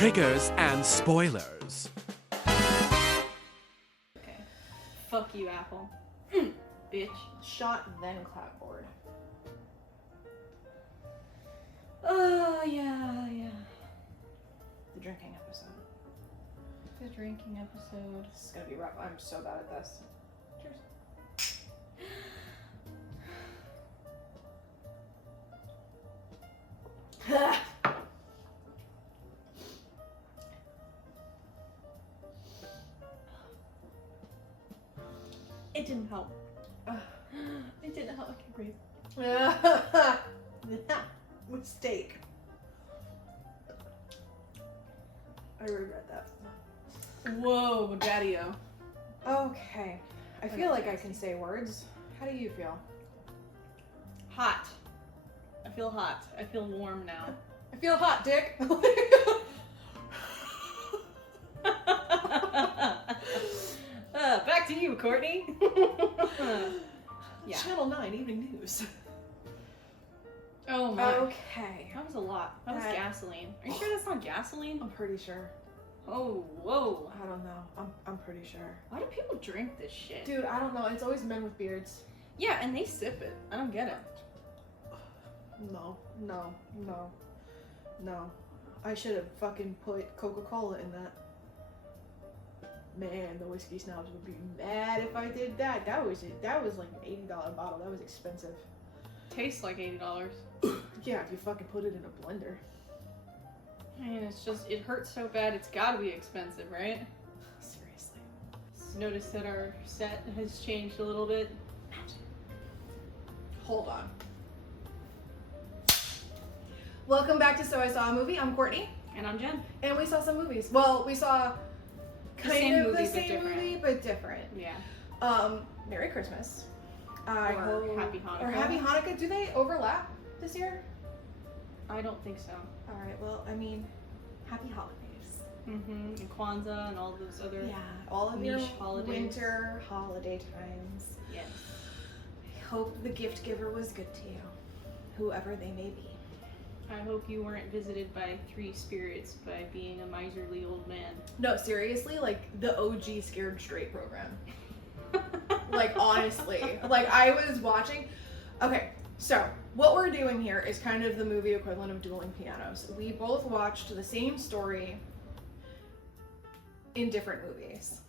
triggers and spoilers. Okay. Fuck you, Apple. Bitch. Shot, then clapboard. Oh, yeah. The drinking episode. The drinking episode. This is gonna be rough. I'm so bad at this. Cheers. It didn't help. It didn't help. I can breathe. Mistake. I regret that. Whoa, daddy-o. Okay. I feel like I can say words. How do you feel? Hot. I feel hot. I feel warm now. I feel hot, Dick. Back to you, Courtney. Yeah. Channel 9 Evening News. Oh my. Okay. That was a lot. That was gasoline. Are you sure that's not gasoline? I'm pretty sure. Oh, whoa. I don't know. I'm pretty sure. Why do people drink this shit? Dude, I don't know. It's always men with beards. Yeah, and they sip it. I don't get it. No. I should have fucking put Coca-Cola in that. Man, the whiskey snobs would be mad if I did that. That was like an $80 bottle. That was expensive. Tastes like $80. Yeah, if you fucking put it in a blender. Man, it's just, it hurts so bad, it's gotta be expensive, right? Seriously. Notice that our set has changed a little bit. Hold on. Welcome back to So I Saw a Movie. I'm Courtney. And I'm Jen. And we saw some movies. Well, we saw kind of the same different. movie, but different. Yeah. Merry Christmas. Or Happy Hanukkah. Or Happy Hanukkah. Do they overlap this year? I don't think so. Alright, well, I mean, Happy Holidays. Mm-hmm. And Kwanzaa and all those other all of niche your holidays. winter holiday times. Yes. I hope the gift giver was good to you, whoever they may be. I hope you weren't visited by three spirits by being a miserly old man. No, seriously, like the OG Scared Straight program. Like, honestly. Like, I was watching... Okay, so, what we're doing here is kind of the movie equivalent of Dueling Pianos. We both watched the same story in different movies.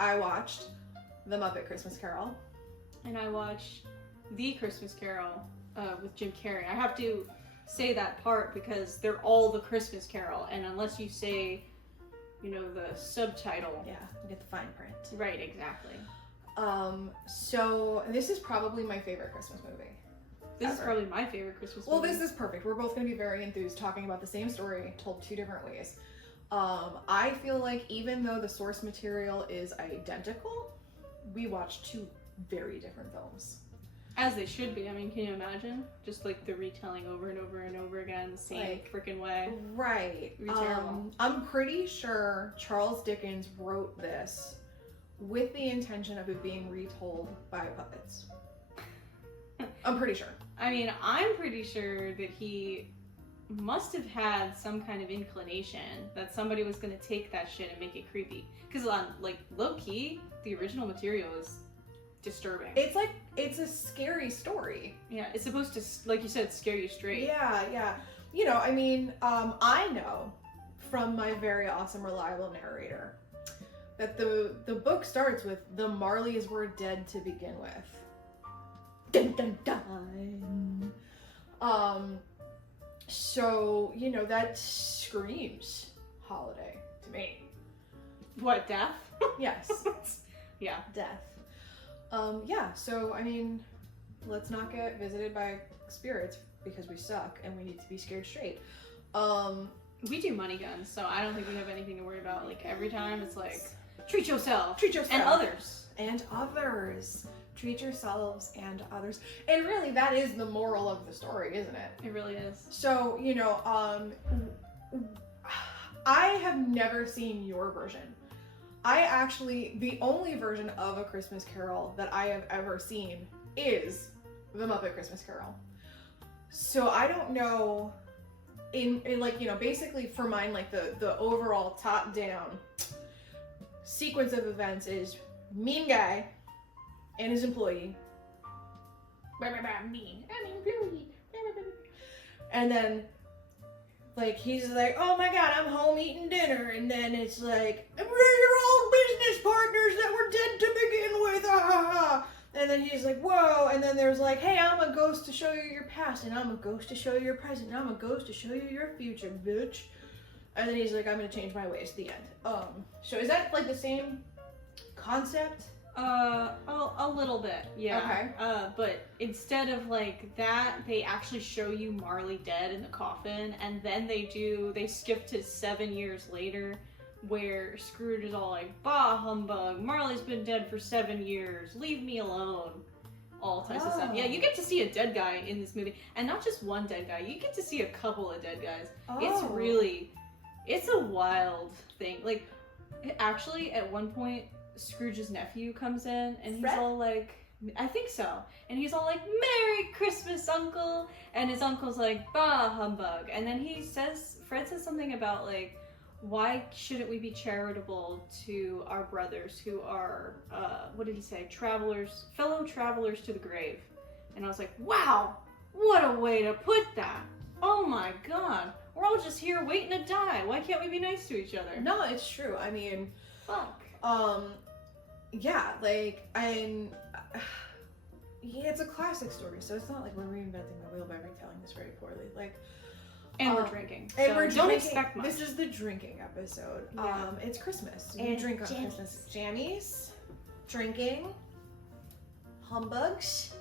I watched The Muppet Christmas Carol. And I watched The Christmas Carol with Jim Carrey. I have to say that part because they're all The Christmas Carol, and unless you say, you know, the subtitle. Yeah, you get the fine print. Right, exactly. So this is probably my favorite Christmas movie. This is probably my favorite Christmas movie. Well, this is perfect. We're both going to be very enthused talking about the same story told two different ways. I feel like even though the source material is identical, we watched two very different films. As they should be. I mean, can you imagine? Just like the retelling over and over and over again, the same Like, freaking way. Right. It'd be terrible. I'm pretty sure Charles Dickens wrote this with the intention of it being retold by puppets. I'm pretty sure. I mean, I'm pretty sure that he must have had some kind of inclination that somebody was going to take that shit and make it creepy. Because, like, low-key, the original material is disturbing. It's a scary story. Yeah, it's supposed to, like you said, scare you straight. Yeah. You know, I mean, I know from my very awesome, reliable narrator that the book starts with "The Marleys were dead to begin with." Dun dun dun. So, you know, that screams holiday to me. What, death? Yes. Yeah. Death. Yeah, so, I mean, let's not get visited by spirits because we suck and we need to be scared straight. We do money guns, so I don't think we have anything to worry about. Like, every time it's like, treat yourself. Treat yourself. And others. And others. Treat yourselves and others. And really, that is the moral of the story, isn't it? It really is. So, you know, I have never seen your version. The only version of A Christmas Carol that I have ever seen is The Muppet Christmas Carol. So I don't know in like, you know, basically for mine, like the overall top down sequence of events is mean guy and his employee. Me, I'm an employee. And then, like, he's like, oh my god, I'm home eating dinner. And then it's like, we're your old business partners that were dead to begin with. Ah. And then he's like, whoa. And then there's like, hey, I'm a ghost to show you your past. And I'm a ghost to show you your present. And I'm a ghost to show you your future, bitch. And then he's like, I'm going to change my ways at the end. So is that like the same concept? A little bit, yeah. Okay. But instead of like that, they actually show you Marley dead in the coffin, and then they skip to 7 years later, where Scrooge is all like, bah humbug, Marley's been dead for 7 years, leave me alone. All types of stuff. Yeah, you get to see a dead guy in this movie, and not just one dead guy, you get to see a couple of dead guys. It's a wild thing. Like, actually, at one point, Scrooge's nephew comes in, and he's all like, I think so, and he's all like, Merry Christmas, Uncle, and his uncle's like, bah humbug, and then Fred says something about like, why shouldn't we be charitable to our brothers who are, what did he say, fellow travelers to the grave, and I was like, wow, what a way to put that. Oh my god, we're all just here waiting to die, why can't we be nice to each other? No, it's true, I mean, fuck. Yeah, like, it's a classic story, so it's not like we're reinventing the wheel by retelling this very poorly. Like, and we're drinking. And so we're don't drinking. Expect much. This is the drinking episode. Yeah. It's Christmas. And You drink on jammies. Christmas. Jammies, drinking, humbugs.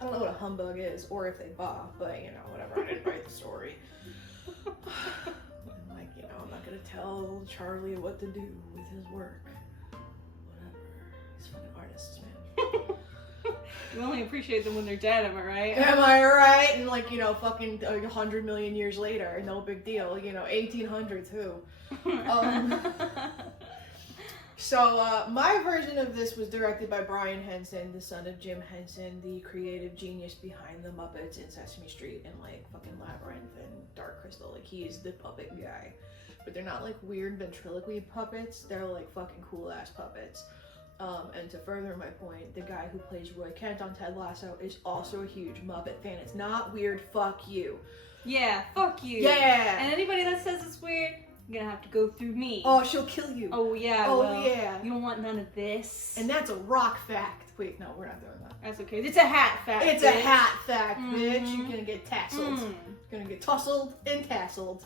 I don't know what a humbug is, or if they bah, but you know, whatever. I didn't write the story. I'm like, you know, I'm not gonna tell Charlie what to do with his work. These fucking artists, man. You only appreciate them when they're dead, am I right? Am I right? And like, you know, fucking 100 million years later, no big deal. You know, 1800s, who? So my version of this was directed by Brian Henson, the son of Jim Henson, the creative genius behind the Muppets and Sesame Street and like fucking Labyrinth and Dark Crystal. Like, he's the puppet guy. But they're not like weird ventriloquy puppets. They're like fucking cool ass puppets. And to further my point, the guy who plays Roy Kent on Ted Lasso is also a huge Muppet fan. It's not weird, fuck you. Yeah, fuck you. Yeah. And anybody that says it's weird, you're gonna have to go through me. Oh, she'll kill you. Oh yeah. Oh well, yeah. You don't want none of this. And that's a rock fact. Wait, no, we're not doing that. That's okay. It's a hat fact. It's bitch. a hat fact, bitch. Mhm. You're gonna get tasseled. Mm. You're gonna get tussled and tasseled.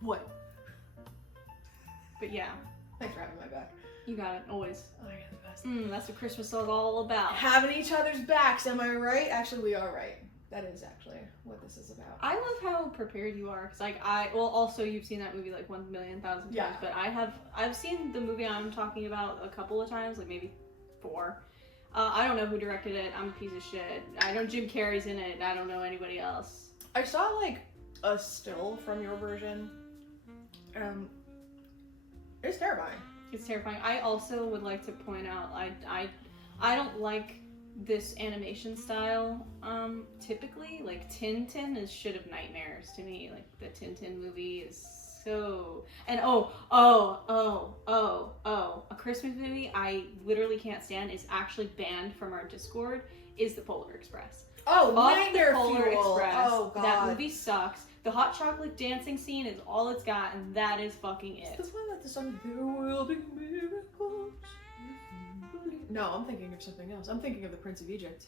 What? But yeah, Thanks for having my back. you got it. Always. Oh, you're the best. That's what Christmas is all about. Having each other's backs, am I right? Actually, we are right. That is actually what this is about. I love how prepared you are, cause like also you've seen that movie like 1,000,000 times, Yeah. but I've seen the movie I'm talking about a couple of times, like maybe 4. I don't know who directed it. I'm a piece of shit. I know Jim Carrey's in it. I don't know anybody else. I saw like a still from your version. It's terrifying. It's terrifying. I also would like to point out I don't like this animation style. Typically, like Tintin is shit of nightmares to me. Like the Tintin movie is so, and a Christmas movie I literally can't stand, is actually banned from our Discord, is the Polar Express. Oh, Fuck Nightmare the Polar Fuel. Express. Oh god. That movie sucks. The hot chocolate dancing scene is all it's got, and that is fucking it. That's one that the song "There Will Be Miracles." No, I'm thinking of something else. I'm thinking of the Prince of Egypt.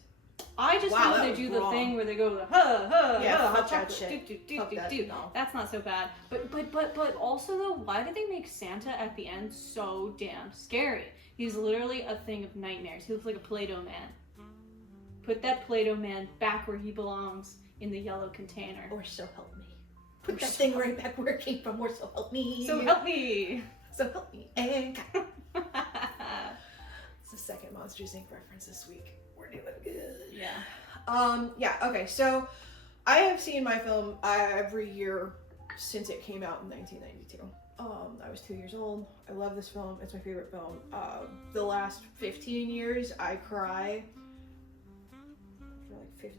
I just Wow, know that they was do the wrong. thing where they go the hot fuck that chocolate, shit. do. Fuck that, no. That's not so bad. But also though, why did they make Santa at the end so damn scary? He's literally a thing of nightmares. He looks like a Play-Doh man. Put that Play-Doh man back where he belongs, in the yellow container. Or so help me. Put that thing right back where it came from. Or so help me. So help me. So help me. And it's the second Monsters Inc. reference this week. We're doing good. Yeah. Yeah, okay, so I have seen my film every year since it came out in 1992. I was 2 years old. I love this film. It's my favorite film. The last 15 years, I cry for like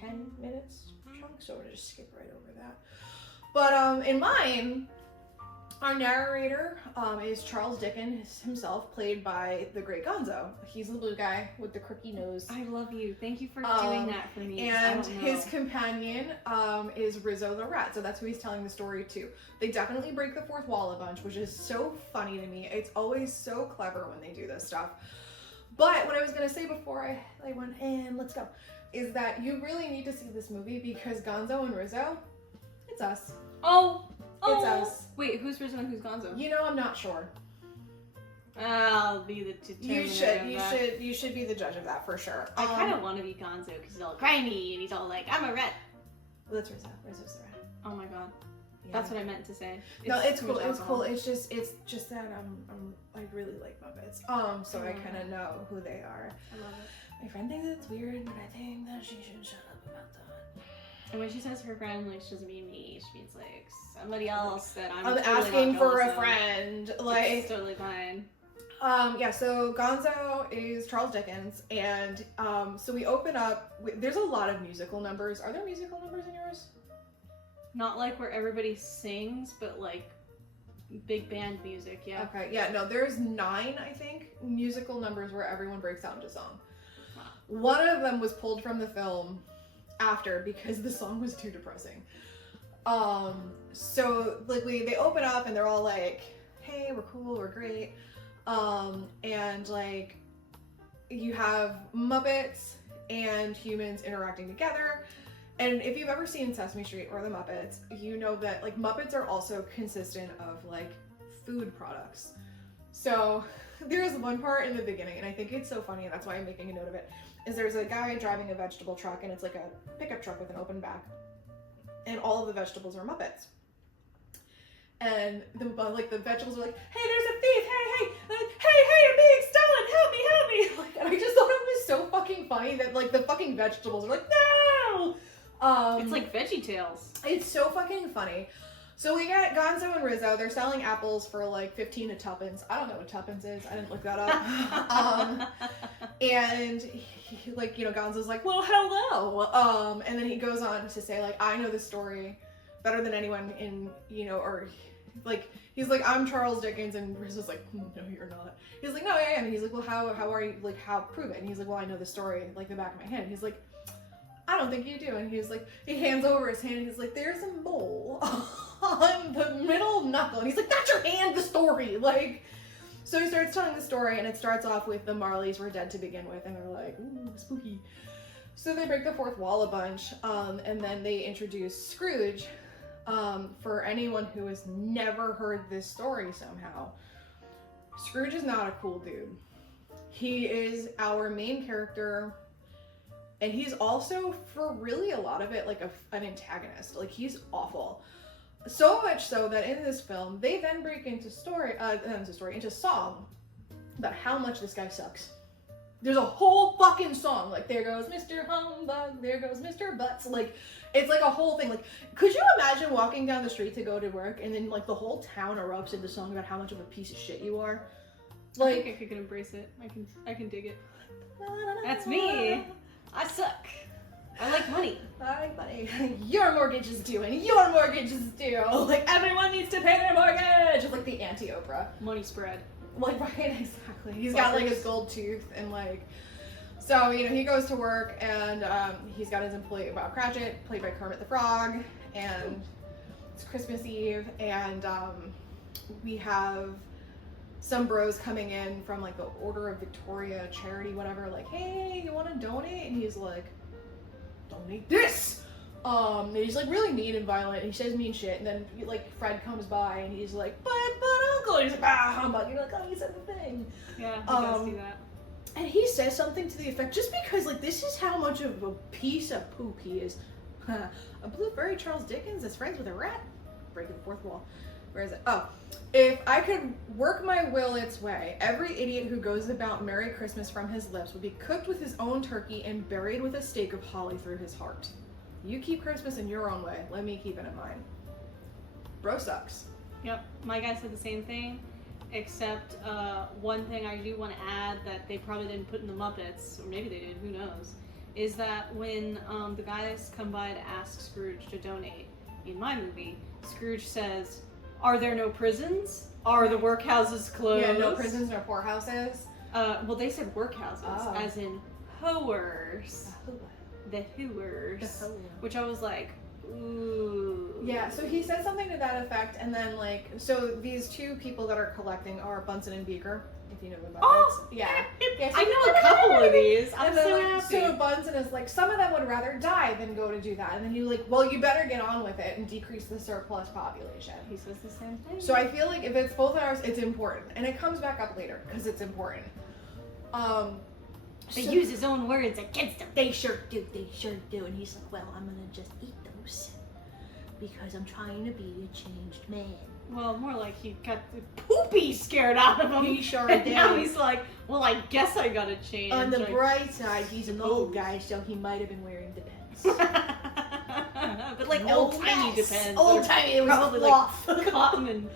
10 minutes chunk, so we'll just skip right over that. But in mine, our narrator is Charles Dickens himself, played by the great Gonzo. He's the blue guy with the crooked nose. I love you. Thank you for doing that for me. And his companion is Rizzo the rat. So that's who he's telling the story to. They definitely break the fourth wall a bunch, which is so funny to me. It's always so clever when they do this stuff. But what I was going to say before I went, and let's go, is that you really need to see this movie because Gonzo and Rizzo, it's us. It's us. Wait, who's Rizzo and who's Gonzo? You know, I'm not sure. I'll be the determiner. You should be the judge of that for sure. I kind of want to be Gonzo because he's all grimy and he's all like, I'm a rat. That's Rizzo. Rizzo's the rat. Oh my god. Yeah. That's what I meant to say. No, it's cool. It's cool. It's just that I really like Muppets. So I kind of know who they are. I love it. My friend thinks it's weird, but I think that she should shut up about that. And when she says her friend, like, she doesn't mean me. She means like somebody else that I'm totally asking not for a jealous of. friend. Like, it's totally fine. Yeah, so Gonzo is Charles Dickens, and so we open up. There's a lot of musical numbers. Are there musical numbers in yours? Not like where everybody sings, but like big band music, yeah. Okay, yeah, no, there's 9, I think, musical numbers where everyone breaks out into song. Wow. One of them was pulled from the film after because the song was too depressing. So like they open up and they're all like, hey, we're cool, we're great. And like you have Muppets and humans interacting together. And if you've ever seen Sesame Street or the Muppets, you know that like Muppets are also consistent of like food products. So there's one part in the beginning, and I think it's so funny, and that's why I'm making a note of it, is there's a guy driving a vegetable truck, and it's like a pickup truck with an open back, and all of the vegetables are Muppets. And the vegetables are like, hey, there's a thief, hey, like, hey, I'm being stolen, help me. Like, and I just thought it was so fucking funny that like the fucking vegetables are like, no! It's like Veggie Tales. It's so fucking funny. So we got Gonzo and Rizzo. They're selling apples for like 15 a tuppence. I don't know what tuppence is. I didn't look that up. And he, like, you know, Gonzo's like, well, hello. And then he goes on to say like, I know this story better than anyone in, you know, or like, he's like, I'm Charles Dickens. And Rizzo's like, no, you're not. He's like, no, I am. And he's like, well, how are you, like, how, prove it? And he's like, well, I know the story like the back of my hand. And he's like, I don't think you do. And he's like, he hands over his hand and he's like, there's a mole on the middle knuckle. And he's like, that's your hand, the story. Like, so he starts telling the story, and it starts off with the Marleys were dead to begin with, and they're like, ooh, spooky. So they break the fourth wall a bunch, and then they introduce Scrooge. For anyone who has never heard this story somehow, Scrooge is not a cool dude. He is our main character. And he's also, for really a lot of it, like an antagonist. Like, he's awful. So much so that in this film, they then break into into song about how much this guy sucks. There's a whole fucking song. Like, there goes Mr. Humbug, there goes Mr. Butts. Like, it's like a whole thing. Like, could you imagine walking down the street to go to work and then, like, the whole town erupts into song about how much of a piece of shit you are? Like, I think I could embrace it. I can dig it. That's me. I suck. I like money. I like money. Your mortgage is due, and your mortgage is due. Like, everyone needs to pay their mortgage. It's like the anti-Oprah. Money spread. Like, right, exactly. He's got like his gold tooth, and like, so, you know, he goes to work, and he's got his employee Bob Cratchit, played by Kermit the Frog, and it's Christmas Eve, and we have some bros coming in from like the Order of Victoria charity, whatever, like, hey, you want to donate? And he's like, donate this! And he's like really mean and violent, and he says mean shit, and then like Fred comes by and he's like, but uncle, and he's like, ah, humbug. You're like, oh, you said the thing. Yeah, he does do that. And he says something to the effect, just because like this is how much of a piece of poop he is. A blue furry Charles Dickens is friends with a rat. Breaking the fourth wall. Where is it? Oh, if I could work my will its way, every idiot who goes about Merry Christmas from his lips would be cooked with his own turkey and buried with a stake of holly through his heart. You keep Christmas in your own way. Let me keep it in mine. Bro sucks. Yep, my guy said the same thing, except one thing I do want to add that they probably didn't put in the Muppets, or maybe they did, who knows, is that when the guys come by to ask Scrooge to donate in my movie, Scrooge says, "Are there no prisons? Are the workhouses closed?" Yeah, no prisons, no poorhouses. Well, they said workhouses, as in hoers. The hoers. Which I was like, ooh. Yeah, so he said something to that effect, and then, like, so these two people that are collecting are Bunsen and Beaker, if you know the Muppets. Oh! Yeah. Yeah, so I know a couple of these. I'm and then, so like, happy. So Bunsen is like, some of them would rather die than go to do that. And then he's like, well, you better get on with it and decrease the surplus population. He says the same thing. So I feel like if it's both ours, it's important. And it comes back up later, because it's important. They use his own words against him. They sure do. And he's like, well, I'm gonna just eat those because I'm trying to be a changed man. Well, more like he got the poopy scared out of him. He sure and did. now he's like, well, I guess I gotta change. On the like, bright side, he's an old guy, so he might have been wearing Depends. but like old timey Depends. Old timey, it was probably cloth. like cotton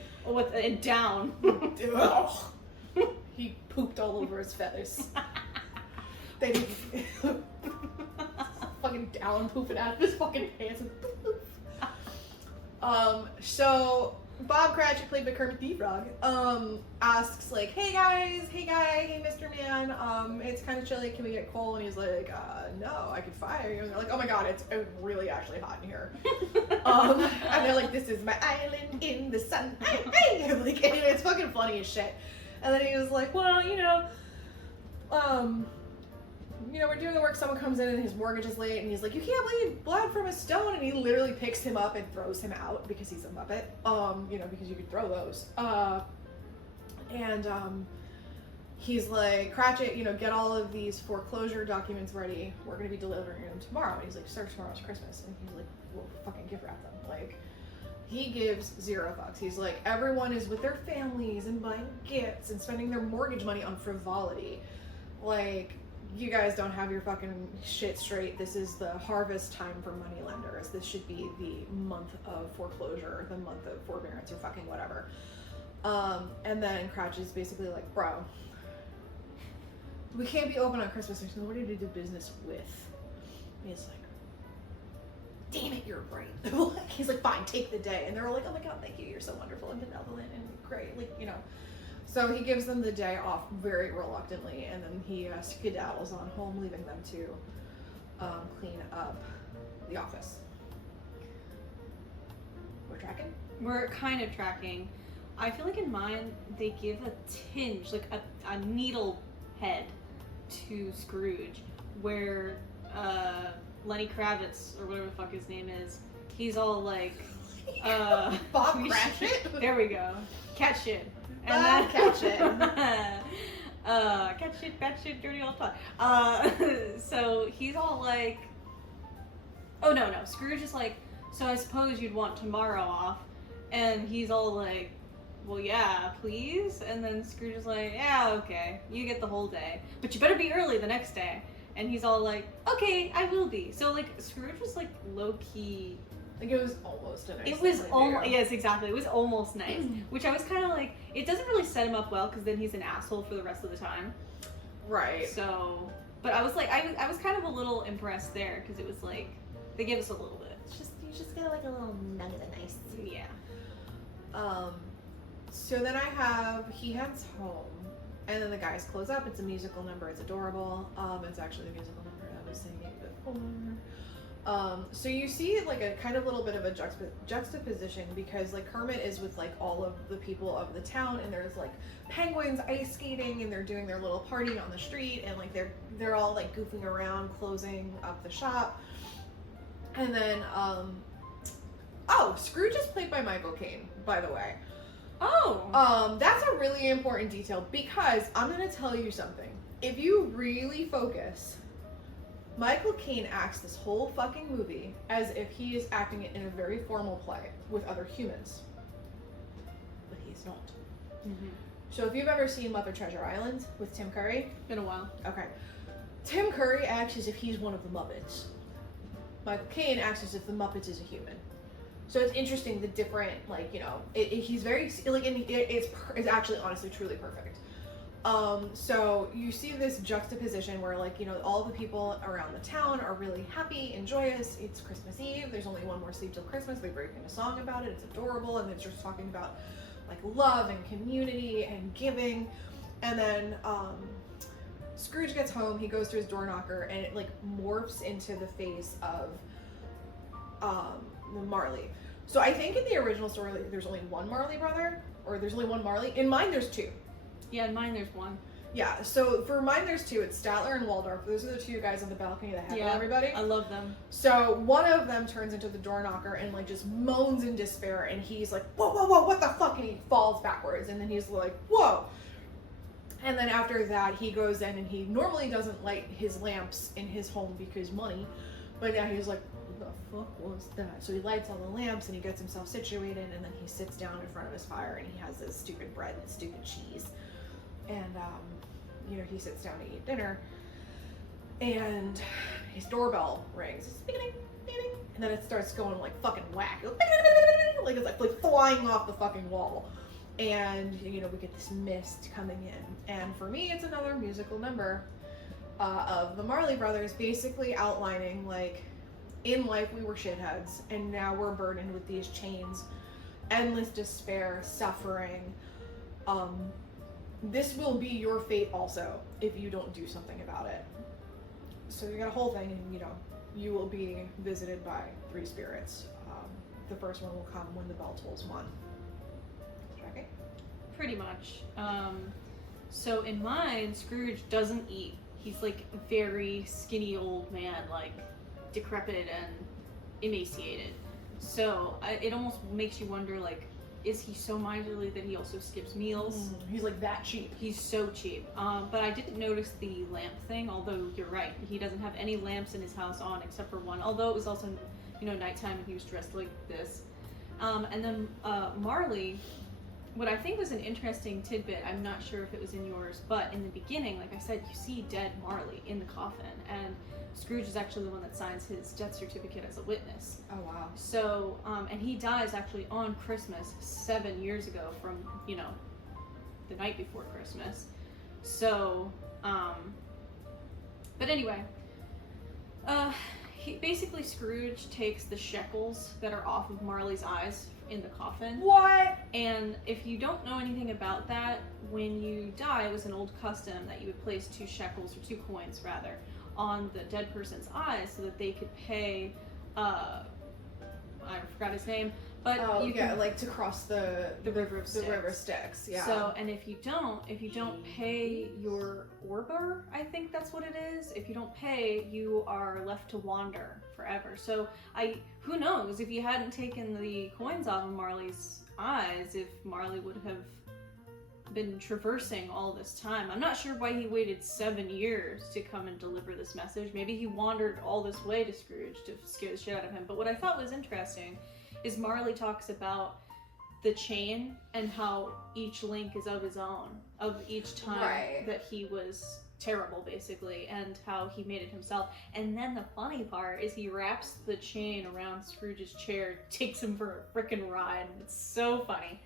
and down. He pooped all over his feathers. They fucking down pooping out of his fucking pants. So Bob Cratchit, played by Kermit the Frog, asks like, hey guys, hey Mr. Man, it's kind of chilly, can we get coal? And he's like, no, I could fire you. And they're like, oh my god, it's really actually hot in here. And they're like, this is my island in the sun. Like, and it's fucking funny as shit. And then he was like, well, we're doing the work, someone comes in and his mortgage is late, and he's like, you can't bleed blood from a stone, and he literally picks him up and throws him out because he's a Muppet, because you could throw those. He's like, Cratchit, get all of these foreclosure documents ready, we're going to be delivering them tomorrow. And he's like, sir, tomorrow's Christmas. And he's like, well, fucking gift wrap them. Like, he gives zero fucks. He's like, everyone is with their families and buying gifts and spending their mortgage money on frivolity. Like, you guys don't have your fucking shit straight. This is the harvest time for moneylenders. This should be the month of foreclosure, the month of forbearance, or fucking whatever. And then Cratchit's basically like, bro, we can't be open on Christmas. There's nobody to do business with. And he's like, damn it, you're right. He's like, fine, take the day. And they're all like, oh my god, thank you. You're so wonderful and benevolent and great. So he gives them the day off very reluctantly, and then he skedaddles on home, leaving them to clean up the office. We're tracking? We're kind of tracking. I feel like in mine, they give a tinge, like a needle head to Scrooge, where Lenny Kravitz, or whatever the fuck his name is, he's all like... Bob Cratchit? There we go. Cat shit. And Bob Cratchit. Cat shit, bad shit, dirty old pot. So he's all like... Oh, no. Scrooge is like, so I suppose you'd want tomorrow off. And he's all like, well, yeah, please. And then Scrooge is like, yeah, okay, you get the whole day. But you better be early the next day. And he's all like, okay, I will be. So, like, Scrooge was, like, low-key... Like, it was almost a nice It was thing almost... to do. Yes, exactly. It was almost nice. Which I was kind of like... It doesn't really set him up well, because then he's an asshole for the rest of the time. Right. So... But I was like... I was kind of a little impressed there, because it was like... They gave us a little bit. You just get like a little nugget of nice. Yeah. So then he heads home, and then the guys close up. It's a musical number. It's adorable. It's actually the musical number I was singing before. So you see like a kind of little bit of a juxtaposition, because like Kermit is with like all of the people of the town, and there's like penguins ice skating, and they're doing their little party on the street, and like they're all like goofing around, closing up the shop. And then Scrooge is played by Michael Caine, by the way. Oh! That's a really important detail, because I'm gonna tell you something. If you really focus, Michael Caine acts this whole fucking movie as if he is acting it in a very formal play with other humans. But he's not. Mm-hmm. So if you've ever seen Muppet Treasure Island with Tim Curry. Been a while. Okay. Tim Curry acts as if he's one of the Muppets. Michael Caine acts as if the Muppets is a human. So it's interesting, the different, like, he's very, like, and it's actually honestly truly perfect. So you see this juxtaposition where, like, you know, all the people around the town are really happy and joyous. It's Christmas Eve. There's only one more sleep till Christmas. They break into song about it. It's adorable, and it's just talking about like love and community and giving. And then Scrooge gets home. He goes to his door knocker, and it like morphs into the face of Marley. So I think in the original story, like, there's only one Marley brother, or there's only one Marley. In mine, there's two. Yeah, in mine there's one. Yeah, so for mine there's two. It's Statler and Waldorf. Those are the two guys on the balcony that heckle everybody. I love them. So one of them turns into the door knocker and like just moans in despair, and he's like, whoa, whoa, whoa, what the fuck? And he falls backwards, and then he's like, whoa. And then after that, he goes in, and he normally doesn't light his lamps in his home because money, but now he's like, what the fuck was that? So he lights all the lamps, and he gets himself situated, and then he sits down in front of his fire, and he has this stupid bread and stupid cheese. And, you know, he sits down to eat dinner, and his doorbell rings. It's ding, ding, ding, and then it starts going like fucking whack. Like it's like flying off the fucking wall. And, you know, we get this mist coming in. And for me, it's another musical number of the Marley Brothers, basically outlining, like, in life we were shitheads, and now we're burdened with these chains, endless despair, suffering. This will be your fate also if you don't do something about it. So you got a whole thing, and, you know, you will be visited by three spirits. The first one will come when the bell tolls 1. Tracking? Pretty much. So in mine, Scrooge doesn't eat. He's like a very skinny old man, like decrepit and emaciated. So it almost makes you wonder, like, is he so miserly that he also skips meals? He's like that cheap. He's so cheap. But I didn't notice the lamp thing, although you're right. He doesn't have any lamps in his house on except for one, although it was also, you know, nighttime and he was dressed like this. And then Marley, what I think was an interesting tidbit, I'm not sure if it was in yours, but in the beginning, like I said, you see dead Marley in the coffin, and Scrooge is actually the one that signs his death certificate as a witness. Oh, wow. So, and he dies actually on Christmas 7 years ago from, you know, the night before Christmas. So, but anyway, basically Scrooge takes the shekels that are off of Marley's eyes in the coffin. What? And if you don't know anything about that, when you die, it was an old custom that you would place 2 shekels, or 2 coins rather, on the dead person's eyes so that they could pay, I forgot his name, but you can, like to cross the river of Styx. The river Styx, yeah. So, and if you don't pay your orber, I think that's what it is. If you don't pay, you are left to wander forever. So who knows, if you hadn't taken the coins off of Marley's eyes, if Marley would have been traversing all this time. I'm not sure why he waited 7 years to come and deliver this message. Maybe he wandered all this way to Scrooge to scare the shit out of him. But what I thought was interesting is Marley talks about the chain and how each link is of his own, of each time that he was terrible, basically, and how he made it himself. And then the funny part is he wraps the chain around Scrooge's chair, takes him for a frickin' ride. It's so funny.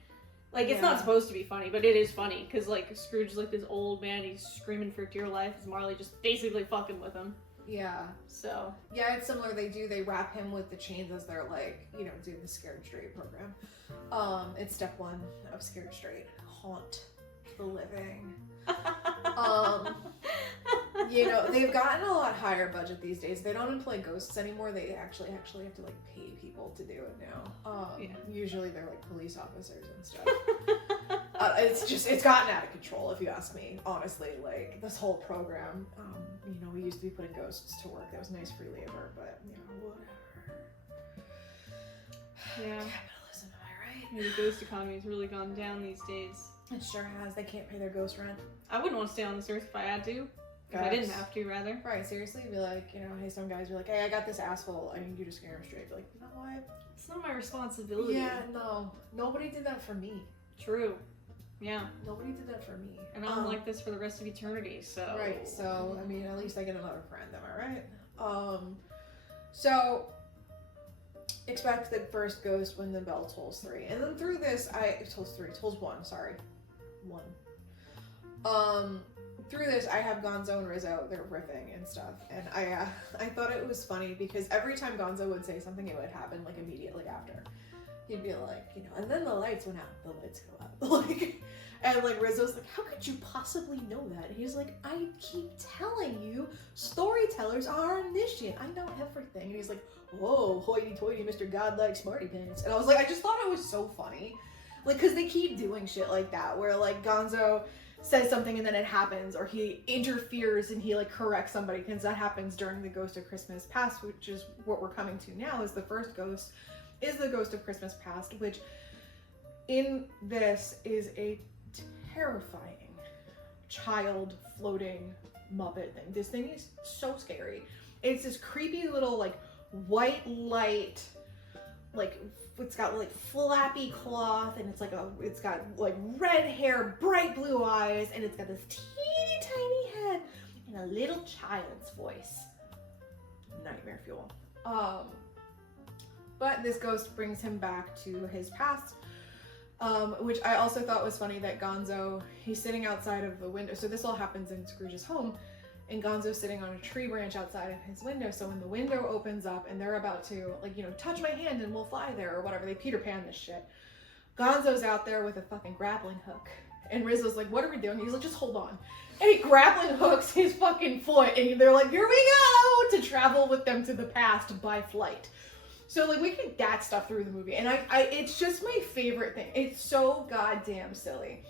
Like, it's not supposed to be funny, but it is funny, because, like, Scrooge is like this old man, he's screaming for dear life, as Marley just basically fucking with him. Yeah. So. Yeah, it's similar. They wrap him with the chains as they're, like, you know, doing the Scared Straight program. It's step 1 of Scared Straight. Haunt the living. You know, they've gotten a lot higher budget these days. They don't employ ghosts anymore. They actually have to, like, pay people to do it now. Usually they're, like, police officers and stuff. It's gotten out of control, if you ask me, honestly. Like, this whole program, you know, we used to be putting ghosts to work. That was nice free labor, but, you know, whatever. Yeah. Capitalism, am I right? Yeah, the ghost economy has really gone down these days. It sure has. They can't pay their ghost rent. I wouldn't want to stay on this earth if I had to. If I didn't have to, rather. Right, seriously, be like, you know, hey, some guys be like, hey, I got this asshole, I need you to scare him straight. Be like, you know what? It's not my responsibility. Yeah, no. Nobody did that for me. True. Yeah. Nobody did that for me. And I'm like this for the rest of eternity, so. Right, so, I mean, at least I get another friend, am I right? So, expect the first ghost when the bell tolls 3. And then through this, tolls 1, sorry. 1. Through this, I have Gonzo and Rizzo, they're riffing and stuff, and I thought it was funny because every time Gonzo would say something, it would happen, like, immediately after. He'd be like, you know, and then the lights went out, the lights go out, like, and, like, Rizzo's like, how could you possibly know that? And he's like, I keep telling you, storytellers are omniscient, I know everything. And he's like, whoa, hoity-toity, Mr. Godlike Smarty Pants. And I was like, I just thought it was so funny. Like, because they keep doing shit like that, where, like, Gonzo says something and then it happens, or he interferes and he, like, corrects somebody, because that happens during the Ghost of Christmas Past, which is what we're coming to now, is the first ghost, is the Ghost of Christmas Past, which in this is a terrifying child floating Muppet thing. This thing is so scary. It's this creepy little, like, white light, like, it's got, like, flappy cloth, and it's got, like, red hair, bright blue eyes, and it's got this teeny tiny head and a little child's voice. Nightmare fuel. But this ghost brings him back to his past, which I also thought was funny that Gonzo, he's sitting outside of the window. So this all happens in Scrooge's home, and Gonzo's sitting on a tree branch outside of his window. So when the window opens up and they're about to, like, you know, touch my hand and we'll fly there or whatever, they Peter Pan this shit. Gonzo's out there with a fucking grappling hook. And Rizzo's like, what are we doing? He's like, just hold on. And he grappling hooks his fucking foot, and they're like, here we go, to travel with them to the past by flight. So, like, we get that stuff through the movie, and it's just my favorite thing. It's so goddamn silly.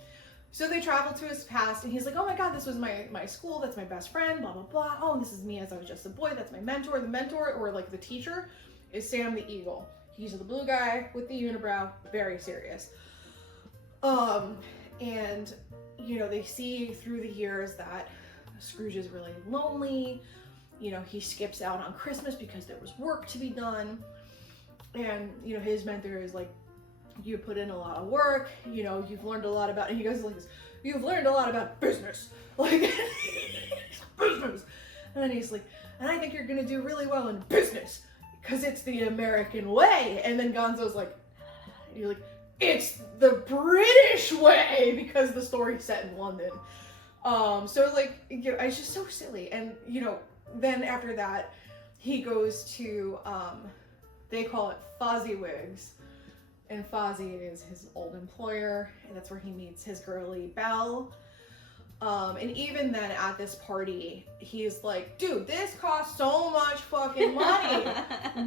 So they travel to his past, and he's like, oh my god, this was my school, that's my best friend, blah, blah, blah. Oh, and this is me as I was just a boy, that's my mentor. The mentor, or, like, the teacher, is Sam the Eagle. He's the blue guy with the unibrow, very serious. And, you know, they see through the years that Scrooge is really lonely. You know, he skips out on Christmas because there was work to be done. And, you know, his mentor is like, you put in a lot of work, you know, you've learned a lot about, and he goes like this, you've learned a lot about business. Like, business. And then he's like, and I think you're gonna do really well in business, because it's the American way. And then Gonzo's like, you're like, it's the British way, because the story's set in London. So, like, you know, it's just so silly. And, you know, then after that, he goes to, they call it Fozziwigs. And Fozzie is his old employer, and that's where he meets his girly Belle. And even then at this party, he's like, dude, this costs so much fucking money.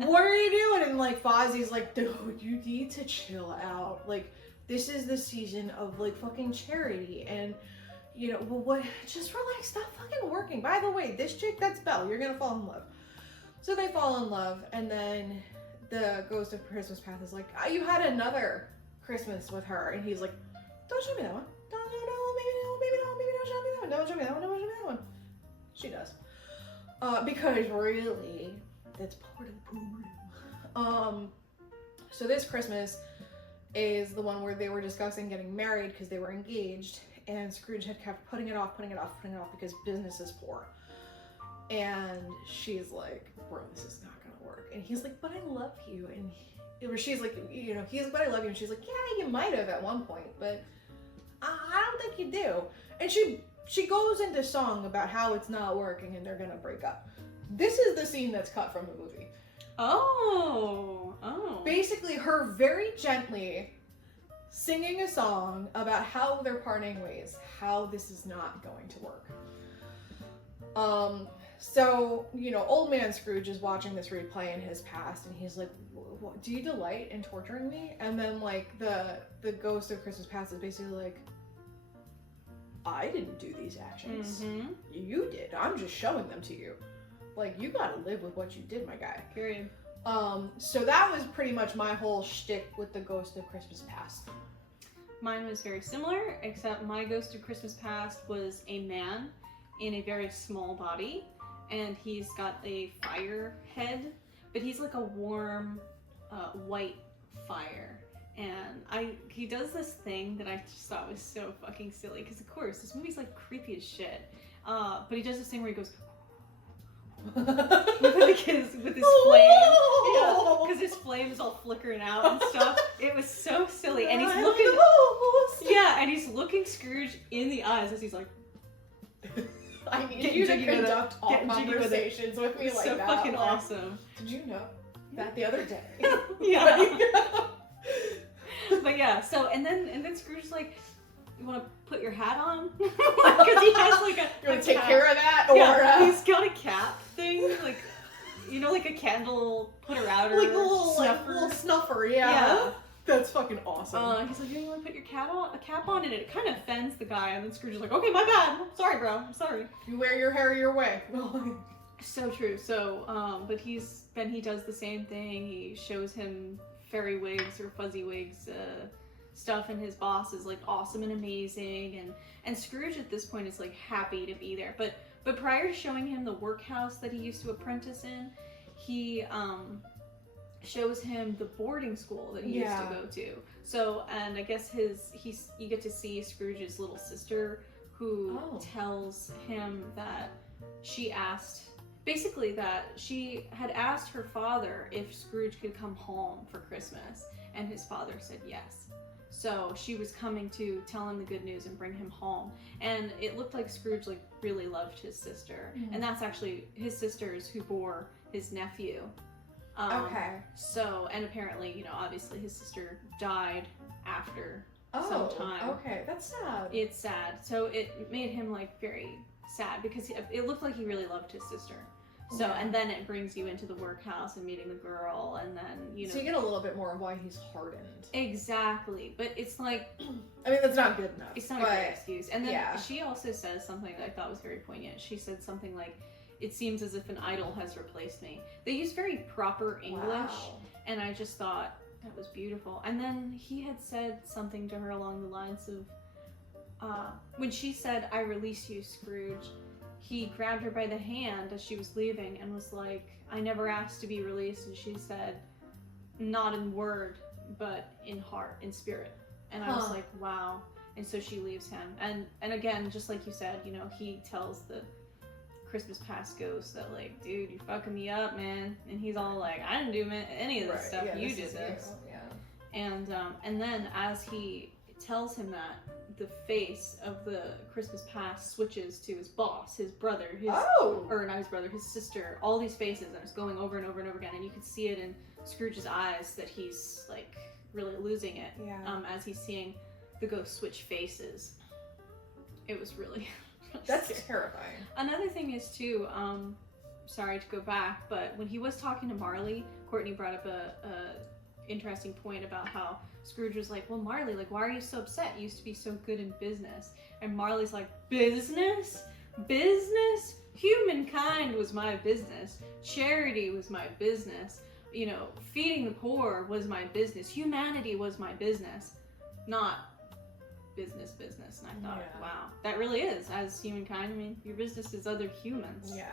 What are you doing? And, like, Fozzie's like, dude, you need to chill out. Like, this is the season of, like, fucking charity. And, you know, well, what, just relax, stop fucking working. By the way, this chick, that's Belle, you're gonna fall in love. So they fall in love, and then the Ghost of Christmas Past is like, you had another Christmas with her. And he's like, don't show me that one. No, maybe don't show me that one. Don't show me that one, don't show me that one. She does. Because really, that's part of the program. So this Christmas is the one where they were discussing getting married because they were engaged, and Scrooge had kept putting it off because business is poor. And she's like, bro, this is not gonna work. And he's like, but I love you. And she's like, you know, he's like, but I love you. And she's like, yeah, you might have at one point, but I don't think you do. And she goes into song about how it's not working and they're gonna break up. This is the scene that's cut from the movie. Oh. Basically, her very gently singing a song about how they're parting ways, how this is not going to work. So, you know, old man Scrooge is watching this replay in his past, and he's like, do you delight in torturing me? And then, like, the Ghost of Christmas Past is basically like, I didn't do these actions. Mm-hmm. You did. I'm just showing them to you. Like, you gotta live with what you did, my guy. Period. So that was pretty much my whole shtick with the Ghost of Christmas Past. Mine was very similar, except my Ghost of Christmas Past was a man in a very small body, and he's got a fire head, but he's like a warm, white fire. And he does this thing that I just thought was so fucking silly, because of course, this movie's like creepy as shit. But he does this thing where he goes with his flame. Yeah, because his flame is all flickering out and stuff. It was so silly. And he's looking Scrooge in the eyes as he's like I need Getting you to jiggy with it. conduct all Getting jiggy with it. conversations with me like so that. fucking like, awesome. Did you know that the other day? Yeah. But yeah, so and then Scrooge's like, you want to put your hat on? Because he has like a. You want a to take cap. care of that? Yeah, Or he's got a cap thing, like, you know, like a candle putter-outer like a little snuffer. little snuffer, yeah. Yeah. That's fucking awesome. He's like, you want to put your cap on? And it kind of offends the guy. And then Scrooge is like, okay, my bad. Sorry, bro. I'm sorry. You wear your hair your way. So true. So, but he does the same thing. He shows him fairy wigs or fuzzy wigs stuff, and his boss is like awesome and amazing. And Scrooge at this point is like happy to be there. But prior to showing him the workhouse that he used to apprentice in, he shows him the boarding school that he used to go to. So, and I guess you get to see Scrooge's little sister, who tells him that she had asked her father if Scrooge could come home for Christmas, and his father said yes. So she was coming to tell him the good news and bring him home. And it looked like Scrooge like really loved his sister. Mm-hmm. And that's actually his sisters who bore his nephew. Okay. So, and apparently, you know, obviously his sister died after some time. Okay, that's sad. It's sad. So it made him like very sad because it looked like he really loved his sister. So, and then it brings you into the workhouse and meeting the girl, and then, you know. So you get a little bit more of why he's hardened. Exactly. But it's like. I mean, that's not good enough. It's not a great excuse. And then yeah. she also says something that I thought was very poignant. She said something like, it seems as if an idol has replaced me. They use very proper English, and I just thought that was beautiful. And then he had said something to her along the lines of, when she said, I release you, Scrooge, he grabbed her by the hand as she was leaving and was like, I never asked to be released. And she said, not in word, but in heart, in spirit. And I was like, wow. And so she leaves him. And again, just like you said, you know, he tells the Christmas past ghost that like, dude, you're fucking me up, man. And he's all like, I didn't do any of this stuff. Yeah, you did this. Yeah. And then as he tells him that, the face of the Christmas past switches to his boss, his brother, or not his brother, his sister, all these faces, and it's going over and over and over again, and you can see it in Scrooge's eyes that he's like really losing it, as he's seeing the ghost switch faces. It was really that's scary. terrifying. Another thing is too, sorry to go back, but when he was talking to Marley, Courtney brought up a interesting point about how Scrooge was like, well, Marley, like, why are you so upset? You used to be so good in business. And Marley's like, business? Business? Humankind was my business. Charity was my business. You know, feeding the poor was my business. Humanity was my business. Not business. And I thought, wow, that really is. As humankind, I mean, your business is other humans. Yeah.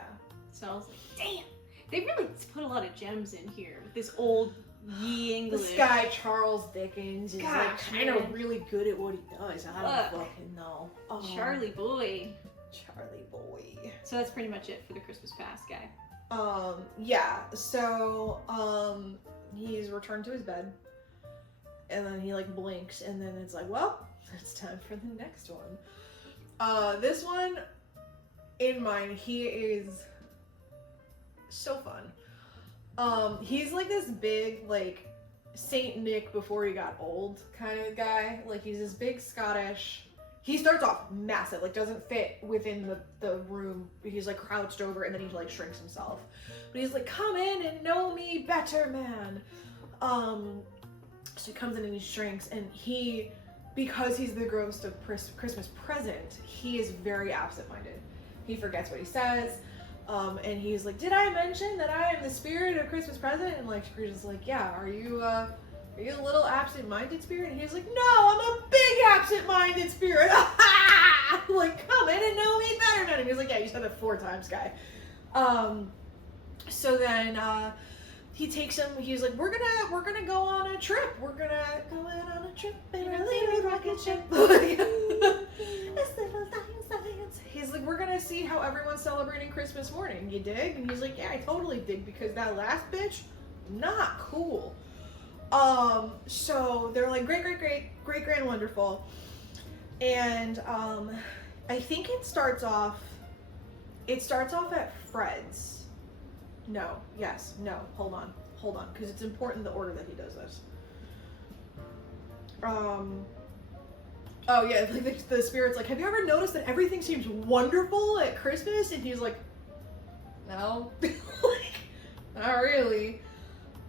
So I was like, damn. They really put a lot of gems in here with this old ye English. This guy Charles Dickens is like kind of man. really good at what he does. I don't fucking know. Charlie boy. Charlie boy. So that's pretty much it for the Christmas past guy. Yeah. So he's returned to his bed, and then he like blinks, and then it's like, well, it's time for the next one. This one, in mine, he is so fun. He's like this big, like, Saint Nick before he got old kind of guy. Like, he's this big Scottish. He starts off massive, like, doesn't fit within the room. He's, like, crouched over, and then he, like, shrinks himself. But he's like, come in and know me better, man. So he comes in and he shrinks, and because he's the ghost of Christmas present, he is very absent-minded. He forgets what he says. And he's like, did I mention that I am the spirit of Christmas present? And like Scrooge is like, yeah, are you a little absent-minded spirit? And he's like, no, I'm a big absent-minded spirit. Like, come in and know me better, man. And he's like, yeah, you said that 4 times, guy. So then he takes him. He's like, we're gonna go on a trip. We're gonna go on a trip in a little rocket ship. He's like, we're gonna see how everyone's celebrating Christmas morning. You dig? And he's like, yeah, I totally dig, because that last bitch, not cool. So they're like, great, grand, wonderful. And I think it starts off It starts off at Fred's. No, yes, no, hold on, because it's important the order that he does this. Oh yeah, like the spirit's like, have you ever noticed that everything seems wonderful at Christmas? And he's like, no, like, not really.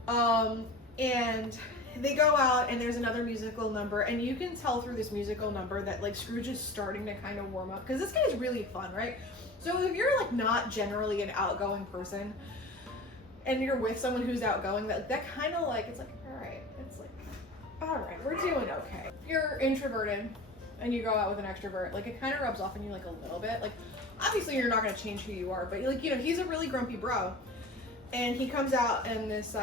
And they go out and there's another musical number, and you can tell through this musical number that like Scrooge is starting to kind of warm up, because this guy's really fun, right? So if you're like not generally an outgoing person and you're with someone who's outgoing, that kind of like, it's like, all right, it's like, all right, we're doing okay. If you're introverted and you go out with an extrovert, like it kind of rubs off on you like a little bit. Like obviously you're not going to change who you are, but like, you know, he's a really grumpy bro, and he comes out and this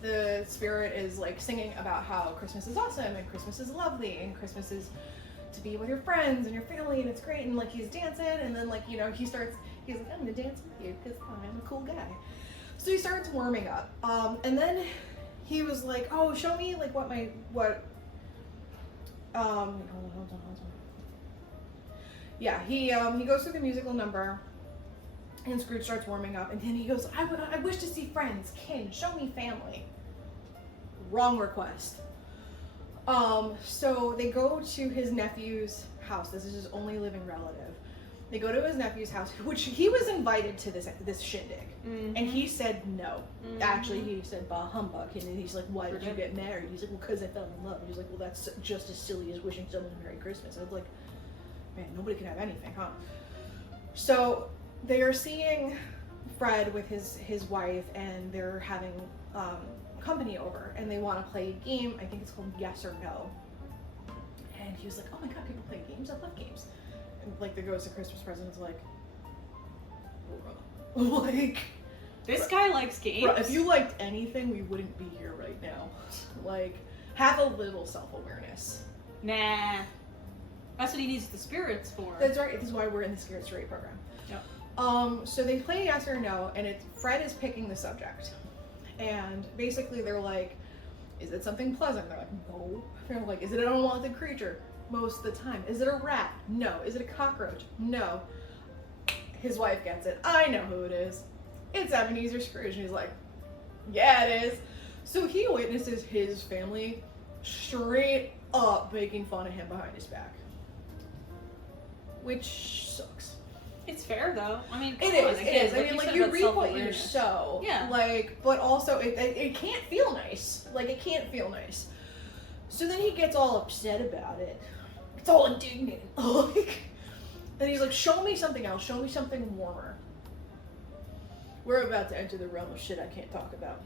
the spirit is like singing about how Christmas is awesome and Christmas is lovely and Christmas is to be with your friends and your family and it's great, and like he's dancing, and then like, you know, he's like, I'm gonna dance with you because I'm a cool guy. So he starts warming up, and then he was like, oh, show me like hold on. Yeah, he goes through the musical number, and Scrooge starts warming up, and then he goes, I wish to see friends, kin, show me family. Wrong request. So they go to his nephew's house. This is his only living relative. They go to his nephew's house, which he was invited to this shindig, and he said no. Actually, he said, bah, humbug. And he's like, why did you get married? He's like, well, because I fell in love. He's like, well, that's just as silly as wishing someone a Merry Christmas. I was like, man, nobody can have anything, huh? So they are seeing Fred with his wife, and they're having company over, and they want to play a game. I think it's called Yes or No. And he was like, oh my god, people play games? I love games. And like the Ghost of Christmas Present is like, bruh. Like, This guy likes games. bruh, if you liked anything, we wouldn't be here right now. Like, have a little self-awareness. Nah. That's what he needs the spirits for. That's right. This is why we're in the Spirit Straight program. Yep. So they play Yes or No, and Fred is picking the subject. And basically they're like, is it something pleasant? They're like, no. They're like, is it an unwanted creature? Most of the time. Is it a rat? No. Is it a cockroach? No. His wife gets it. I know who it is. It's Ebenezer Scrooge. And he's like, yeah, it is. So he witnesses his family straight up making fun of him behind his back. Which sucks. It's fair though. I mean, It is. I mean, like, you reap what you sow. Yeah. Like, but also, it can't feel nice. Like, it can't feel nice. So then he gets all upset about it. It's all indignant. Like, and he's like, show me something else. Show me something warmer. We're about to enter the realm of shit I can't talk about.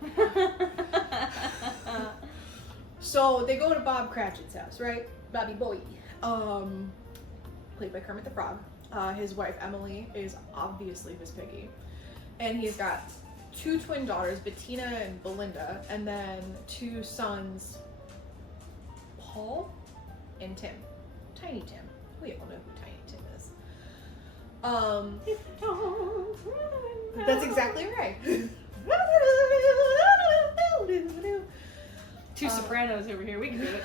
So they go to Bob Cratchit's house, right? Bobby Boy. Played by Kermit the Frog. His wife Emily is obviously Miss Piggy, and he's got 2 twin daughters, Bettina and Belinda, and then 2 sons, Paul and Tim. Tiny Tim. We all know who Tiny Tim is. That's exactly right. 2 sopranos over here. We can do it.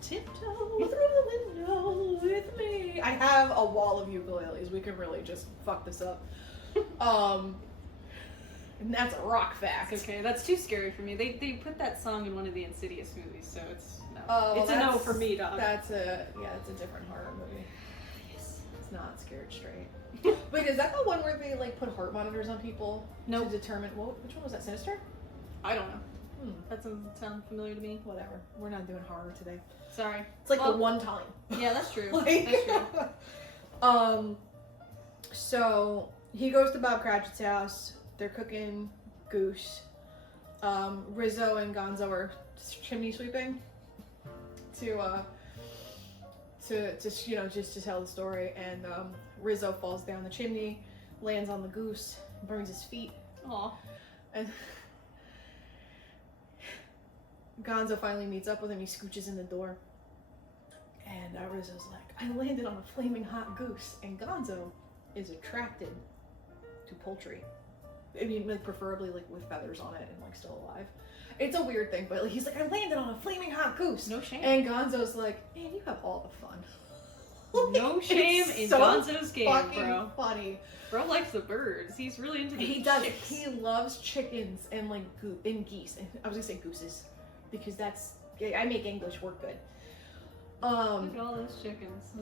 Tiptoe through the window with me. I have a wall of ukuleles. We can really just fuck this up. And that's a rock fact. Okay, that's too scary for me. They put that song in one of the Insidious movies, so it's no. Oh, it's a no for me, dog. It's a different horror movie. Yes. It's not Scared Straight. Wait, is that the one where they like put heart monitors on people to determine which one was that? Sinister? I don't know. That doesn't sound familiar to me. Whatever. We're not doing horror today. Sorry. It's like the one time. Yeah, that's true. Like, that's true. So he goes to Bob Cratchit's house. They're cooking goose. Rizzo and Gonzo are chimney sweeping to just to tell the story. And Rizzo falls down the chimney, lands on the goose, burns his feet. Aw. And Gonzo finally meets up with him. He scooches in the door. And Rizzo's like, I landed on a flaming hot goose. And Gonzo is attracted to poultry. I mean, like, preferably, like, with feathers on it and, like, still alive. It's a weird thing, but like, he's like, I landed on a flaming hot goose. No shame. And Gonzo's like, man, you have all the fun. No shame It's in so Gonzo's game, fucking bro. funny. Bro likes the birds. He's really into the He does. chicks. He loves chickens and like and geese. And I was gonna say gooses because that's I make English work good. Look at all those chickens.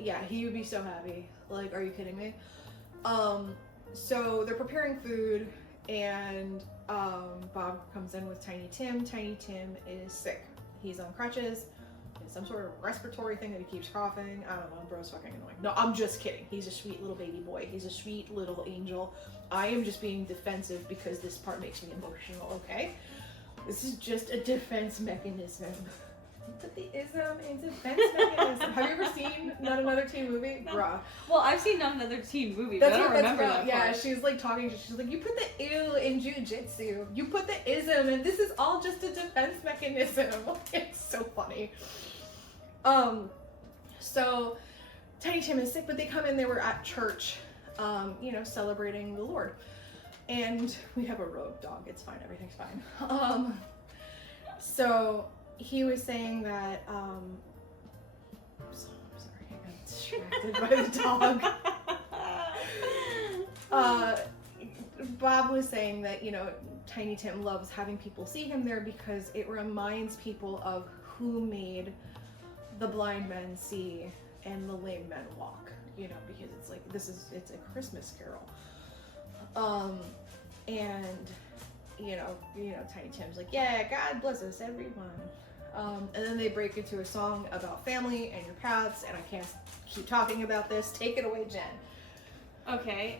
Yeah, he would be so happy. Like, are you kidding me? So they're preparing food, and Bob comes in with Tiny Tim. Tiny Tim is sick. He's on crutches. It's some sort of respiratory thing that he keeps coughing. I don't know. Bro's fucking annoying. No, I'm just kidding. He's a sweet little baby boy. He's a sweet little angel. I am just being defensive because this part makes me emotional. Okay, this is just a defense mechanism. Put the ism in defense mechanism. Have you ever seen Not Another Teen Movie? No. Bruh. Well, I've seen Another Teen Movie, That's but I don't what that's remember about. that Yeah, part. she's like talking. She's like, you put the ew in jujitsu. You put the ism, and this is all just a defense mechanism. It's so funny. So Tiny Tim is sick, but they come in. They were at church, celebrating the Lord, and we have a rogue dog. It's fine. Everything's fine. So he was saying that. I'm sorry, I got distracted by the dog. Bob was saying that, Tiny Tim loves having people see him there because it reminds people of who made the blind men see and the lame men walk, because it's like, it's a Christmas Carol. Tiny Tim's like, yeah, God bless us, everyone. And then they break into a song about family and your paths, and I can't keep talking about this. Take it away, Jen. Okay,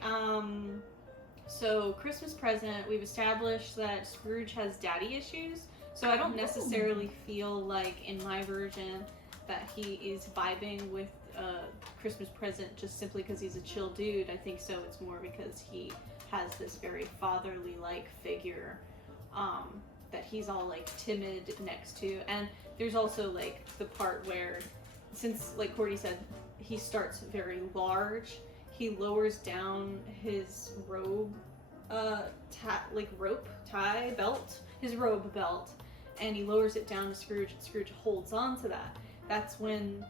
so Christmas present, we've established that Scrooge has daddy issues, so I don't necessarily feel like in my version that he is vibing with Christmas present just simply because he's a chill dude. I think so it's more because he has this very fatherly-like figure that he's all like timid next to, and there's also like the part where, since like Cordy said, he starts very large, he lowers down his robe robe belt, and he lowers it down to Scrooge, and Scrooge holds on to that. That's when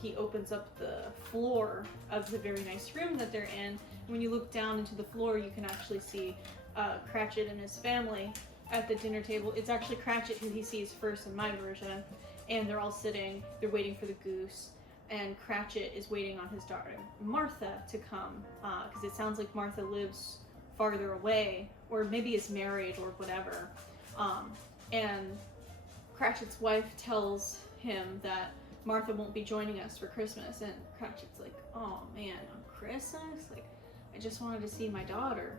he opens up the floor of the very nice room that they're in. When you look down into the floor, you can actually see Cratchit and his family at the dinner table. It's actually Cratchit who he sees first in my version, and they're all sitting, they're waiting for the goose, and Cratchit is waiting on his daughter Martha to come, because it sounds like Martha lives farther away, or maybe is married or whatever. And Cratchit's wife tells him that Martha won't be joining us for Christmas, and Cratchit's like, oh man, on Christmas? Like, I just wanted to see my daughter.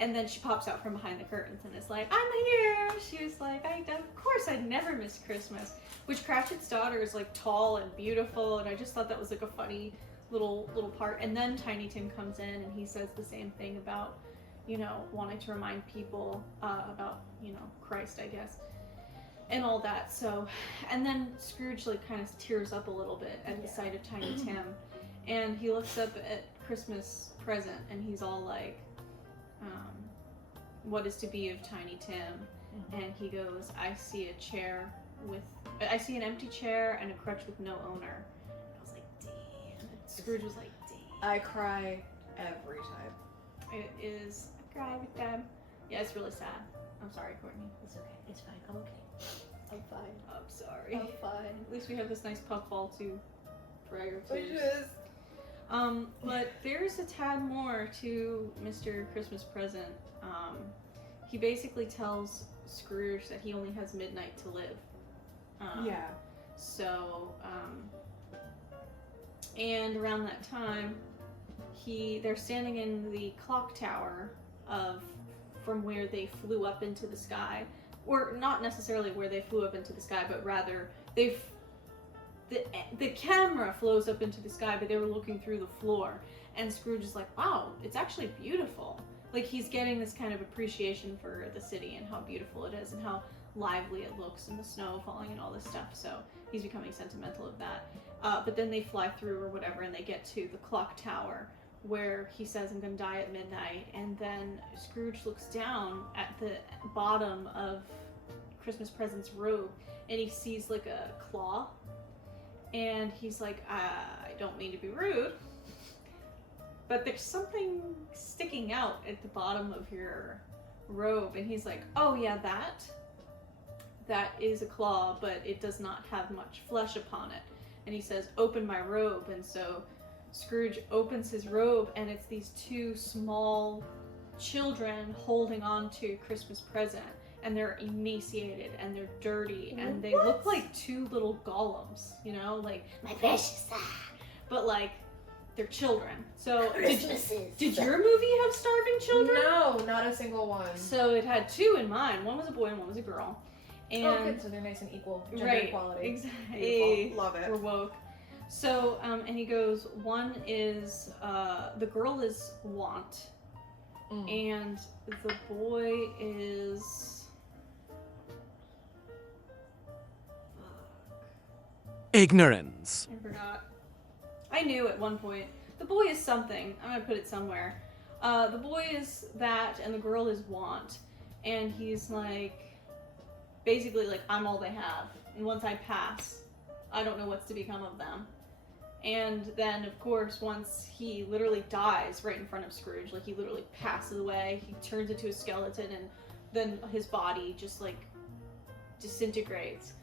And then she pops out from behind the curtains and is like, I'm here! She was like, of course I'd never miss Christmas. Which Cratchit's daughter is like tall and beautiful, and I just thought that was like a funny little part. And then Tiny Tim comes in and he says the same thing about, wanting to remind people about, Christ, I guess. And all that. So, and then Scrooge like kind of tears up a little bit at the sight of Tiny Tim, and he looks up at Christmas present and he's all like, what is to be of Tiny Tim? And he goes, I see an empty chair and a crutch with no owner. And I was like, damn. Scrooge was like, damn. I cry every time. It is, I cry every time. Yeah, it's really sad. I'm sorry, Courtney. It's okay. It's fine. I'm okay. I'm fine. I'm sorry. I'm fine. At least we have this nice puffball to dry your Which tears. is But there's a tad more to Mr. Christmas Present. He basically tells Scrooge that he only has midnight to live. So, and around that time, they're standing in the clock tower from where they flew up into the sky. Or not necessarily where they flew up into the sky, but rather the camera flows up into the sky, but they were looking through the floor. And Scrooge is like, wow, it's actually beautiful. Like, he's getting this kind of appreciation for the city and how beautiful it is and how lively it looks and the snow falling and all this stuff. So he's becoming sentimental of that. But then they fly through or whatever, and they get to the clock tower where he says, I'm gonna die at midnight. And then Scrooge looks down at the bottom of Christmas Present's robe, and he sees like a claw. And he's like, don't mean to be rude, but there's something sticking out at the bottom of your robe. And he's like, oh yeah, that is a claw, but it does not have much flesh upon it. And he says, open my robe. And so Scrooge opens his robe, and it's these two small children holding on to a Christmas present. And they're emaciated, and they're dirty, and they look like two little golems, you know? Like, my precious, but like, they're children. So, did your movie have starving children? No, not a single one. So it had two in mine. One was a boy and one was a girl. And oh, good. So they're nice and equal. Gender equality. Exactly. Beautiful. Love it. We're woke. So, and he goes, one is, the girl is Want, and the boy is... Ignorance. I forgot. I knew at one point. The boy is something. I'm gonna put it somewhere. The boy is that, and the girl is Want. And he's like, basically like, I'm all they have. And once I pass, I don't know what's to become of them. And then, of course, once he literally dies right in front of Scrooge, like he literally passes away, he turns into a skeleton, and then his body just like disintegrates.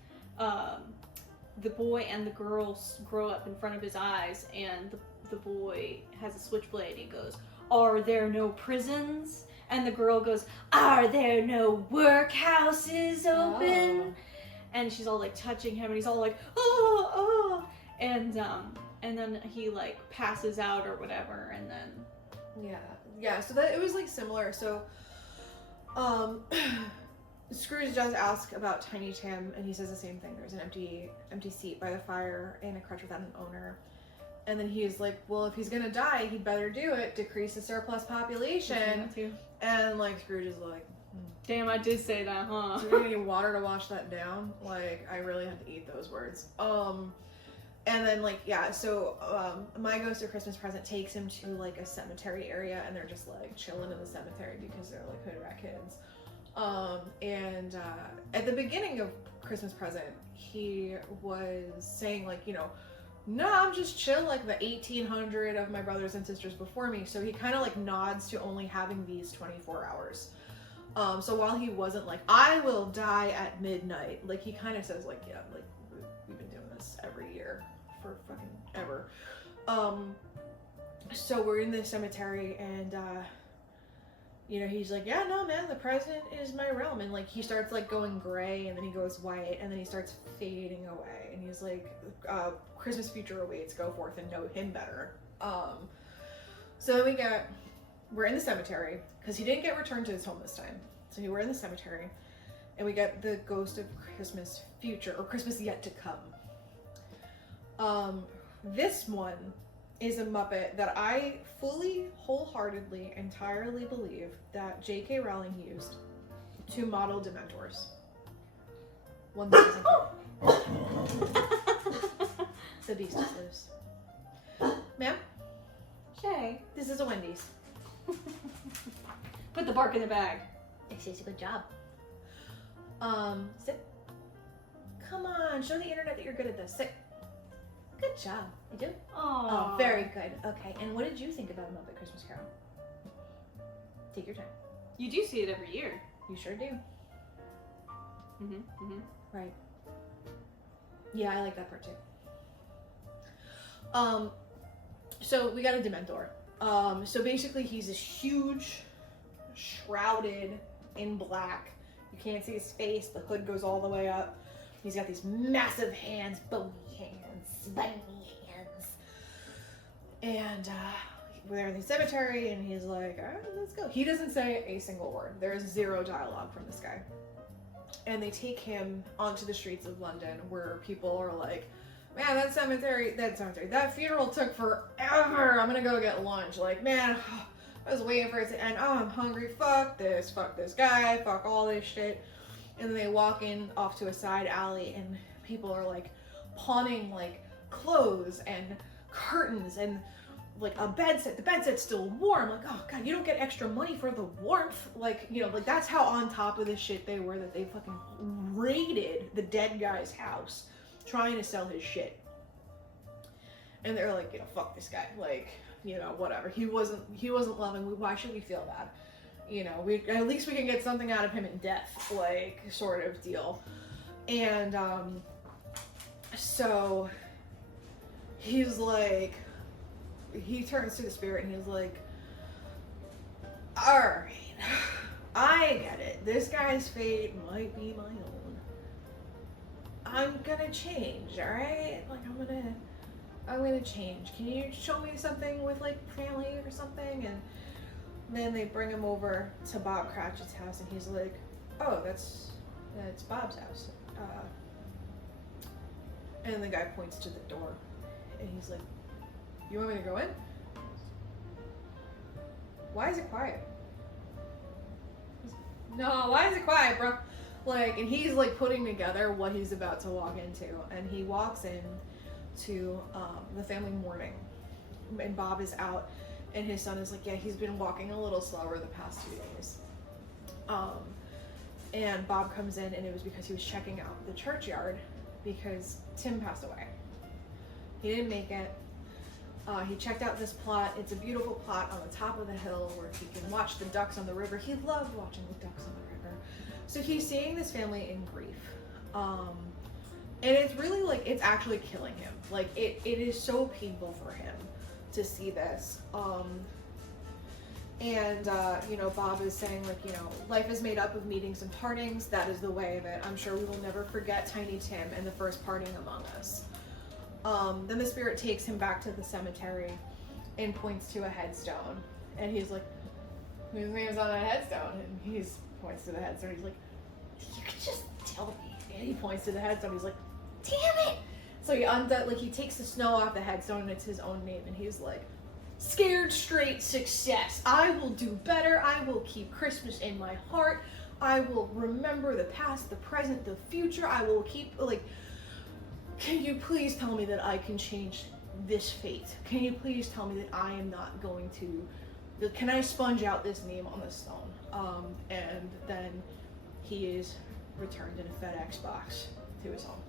The boy and the girl grow up in front of his eyes, and the boy has a switchblade. He goes, are there no prisons? And the girl goes, are there no workhouses open? Oh. And she's all like touching him, and he's all like, oh. And then he like passes out or whatever, and then yeah. So that it was like similar. So, Scrooge does ask about Tiny Tim, and he says the same thing. There's an empty seat by the fire and a crutch without an owner. And then he's like, well, if he's gonna die, he'd better do it. Decrease the surplus population. And like Scrooge is like, damn, I did say that, huh? Do we need water to wash that down? Like, I really have to eat those words. And then like, yeah, so My Ghost of Christmas Present takes him to like a cemetery area, and they're just like chilling in the cemetery because they're like hood rat kids. And at the beginning of Christmas Present, he was saying like, you know, no, I'm just chill like the 1800 of my brothers and sisters before me. So he kind of like nods to only having these 24 hours. So while he wasn't like, I will die at midnight, like he kind of says like, yeah, like we've been doing this every year for fucking ever. So we're in the cemetery, and you know, he's like, yeah, no, man, the present is my realm. And like, he starts like going gray, and then he goes white, and then he starts fading away. And he's like, Christmas future awaits, go forth and know him better. So then we're in the cemetery, because he didn't get returned to his home this time. So we're in the cemetery, and we get the Ghost of Christmas Future, or Christmas Yet to Come. This one is a Muppet that I fully, wholeheartedly, entirely believe that J.K. Rowling used to model Dementors. One that isn't. The beast is loose. Ma'am? Shay, This is a Wendy's. put the bark in the bag. It says a good job. Sit. Come on, show the internet that you're good at this. Sit. Good job. You do? Oh, very good. Okay, and what did you think about Muppet Christmas Carol? Take your time. You do see it every year. You sure do. Right. Yeah, I like that part too. So we got a Dementor. So basically he's this huge, shrouded in black. You can't see his face. The hood goes all the way up. He's got these massive hands, bony hands, spiny hands. And we're in the cemetery, and he's like, all right, let's go. He doesn't say a single word. There is zero dialogue from this guy. And they take him onto the streets of London, where people are like, man, that funeral took forever. I'm gonna go get lunch. Like, man, I was waiting for it to end. Oh, I'm hungry. Fuck this guy. Fuck all this shit. And then they walk in off to a side alley, and people are like pawning like clothes and curtains and like a bed set. The bed set's still warm. Like, oh god, you don't get extra money for the warmth. Like, you know, like that's how on top of this shit they were, that they fucking raided the dead guy's house trying to sell his shit. And they're like, you know, fuck this guy, like, you know, whatever. He wasn't loving. Why should we feel bad? You know, at least we can get something out of him in death, like, sort of deal. And so he's like, he turns to the spirit and he's like, all right, I get it. This guy's fate might be my own. I'm gonna change, all right? Like, I'm gonna change. Can you show me something with, like, family or something? And then they bring him over to Bob Cratchit's house, and he's like, oh, that's Bob's house. And the guy points to the door, and he's like, you want me to go in? Why is it quiet? No, why is it quiet, bro? Like, and he's like putting together what he's about to walk into, and he walks in to the family mourning, and Bob is out, and his son is like, yeah, he's been walking a little slower the past 2 days. And Bob comes in, and it was because he was checking out the churchyard because Tim passed away. He didn't make it. He checked out this plot. It's a beautiful plot on the top of the hill where he can watch the ducks on the river. He loved watching the ducks on the river. So he's seeing this family in grief. And it's really like, it's actually killing him. Like, it is so painful for him to see this. You know, Bob is saying, like, you know, life is made up of meetings and partings. That is the way of it. I'm sure we will never forget Tiny Tim and the first parting among us. Then the spirit takes him back to the cemetery and points to a headstone. And he's like, whose name's on that headstone? And he points to the headstone. He's like, you could just tell me. And he points to the headstone. He's like, damn it! So he takes the snow off the headstone, and it's his own name. And he's like, scared straight success. I will do better. I will keep Christmas in my heart. I will remember the past, the present, the future. I will keep, like, can you please tell me that I can change this fate? Can you please tell me that I am not going to, can I sponge out this name on the stone? And then he is returned in a FedEx box to his home.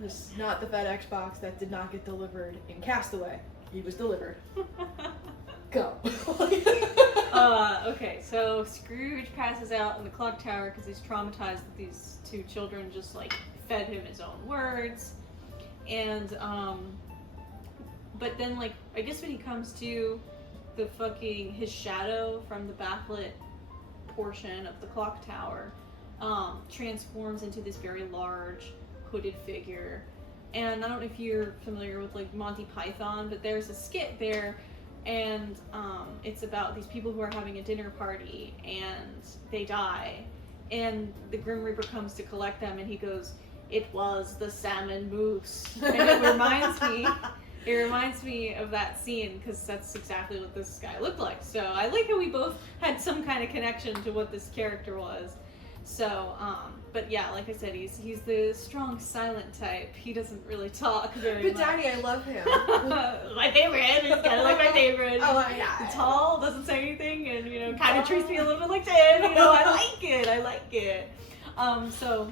This is not the FedEx box that did not get delivered in Castaway. He was delivered. Go. Okay, so Scrooge passes out in the clock tower because he's traumatized that these two children just, like, fed him his own words. And, but then, like, I guess when he comes to his shadow from the backlit portion of the clock tower, transforms into this very large, hooded figure. And I don't know if you're familiar with, like, Monty Python, but there's a skit there, and it's about these people who are having a dinner party and they die, and the Grim Reaper comes to collect them, and he goes, it was the salmon moose. And it reminds me of that scene, because that's exactly what this guy looked like. So I like how we both had some kind of connection to what this character was. So, but yeah, like I said, he's the strong, silent type. He doesn't really talk very much. But Daddy, I love him. My favorite. He's kind of like my favorite. Oh my God. He's tall, doesn't say anything, and, you know, kind of treats me a little bit like Tim. You know, I like it. So,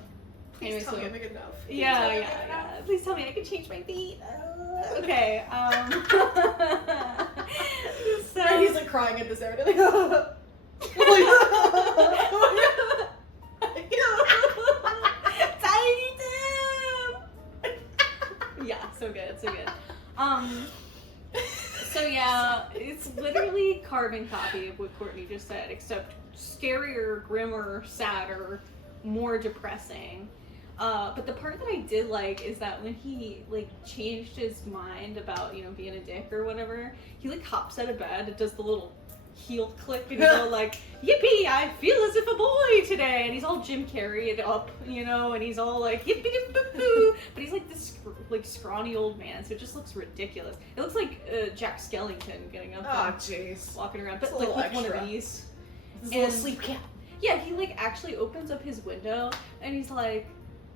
Please anyway, tell me I'm big enough. Yeah. Please tell me I can change my feet. Okay. So he's like crying at this area. Tiny Tim. Yeah, so good. So yeah, it's literally carbon copy of what Courtney just said, except scarier, grimmer, sadder, more depressing. But the part that I did like is that when he, like, changed his mind about, you know, being a dick or whatever, he, like, hops out of bed and does the little heel click, and he's all like, yippee, I feel as if a boy today, and he's all Jim Carrey'd up, you know, and he's all like, yippee boo boo, but he's like this, like, scrawny old man, so it just looks ridiculous. It looks like Jack Skellington getting up and jeez. walking around, but, It's a like, little with one extra. of these. This little sleep cap. Yeah, he, like, actually opens up his window, and he's like,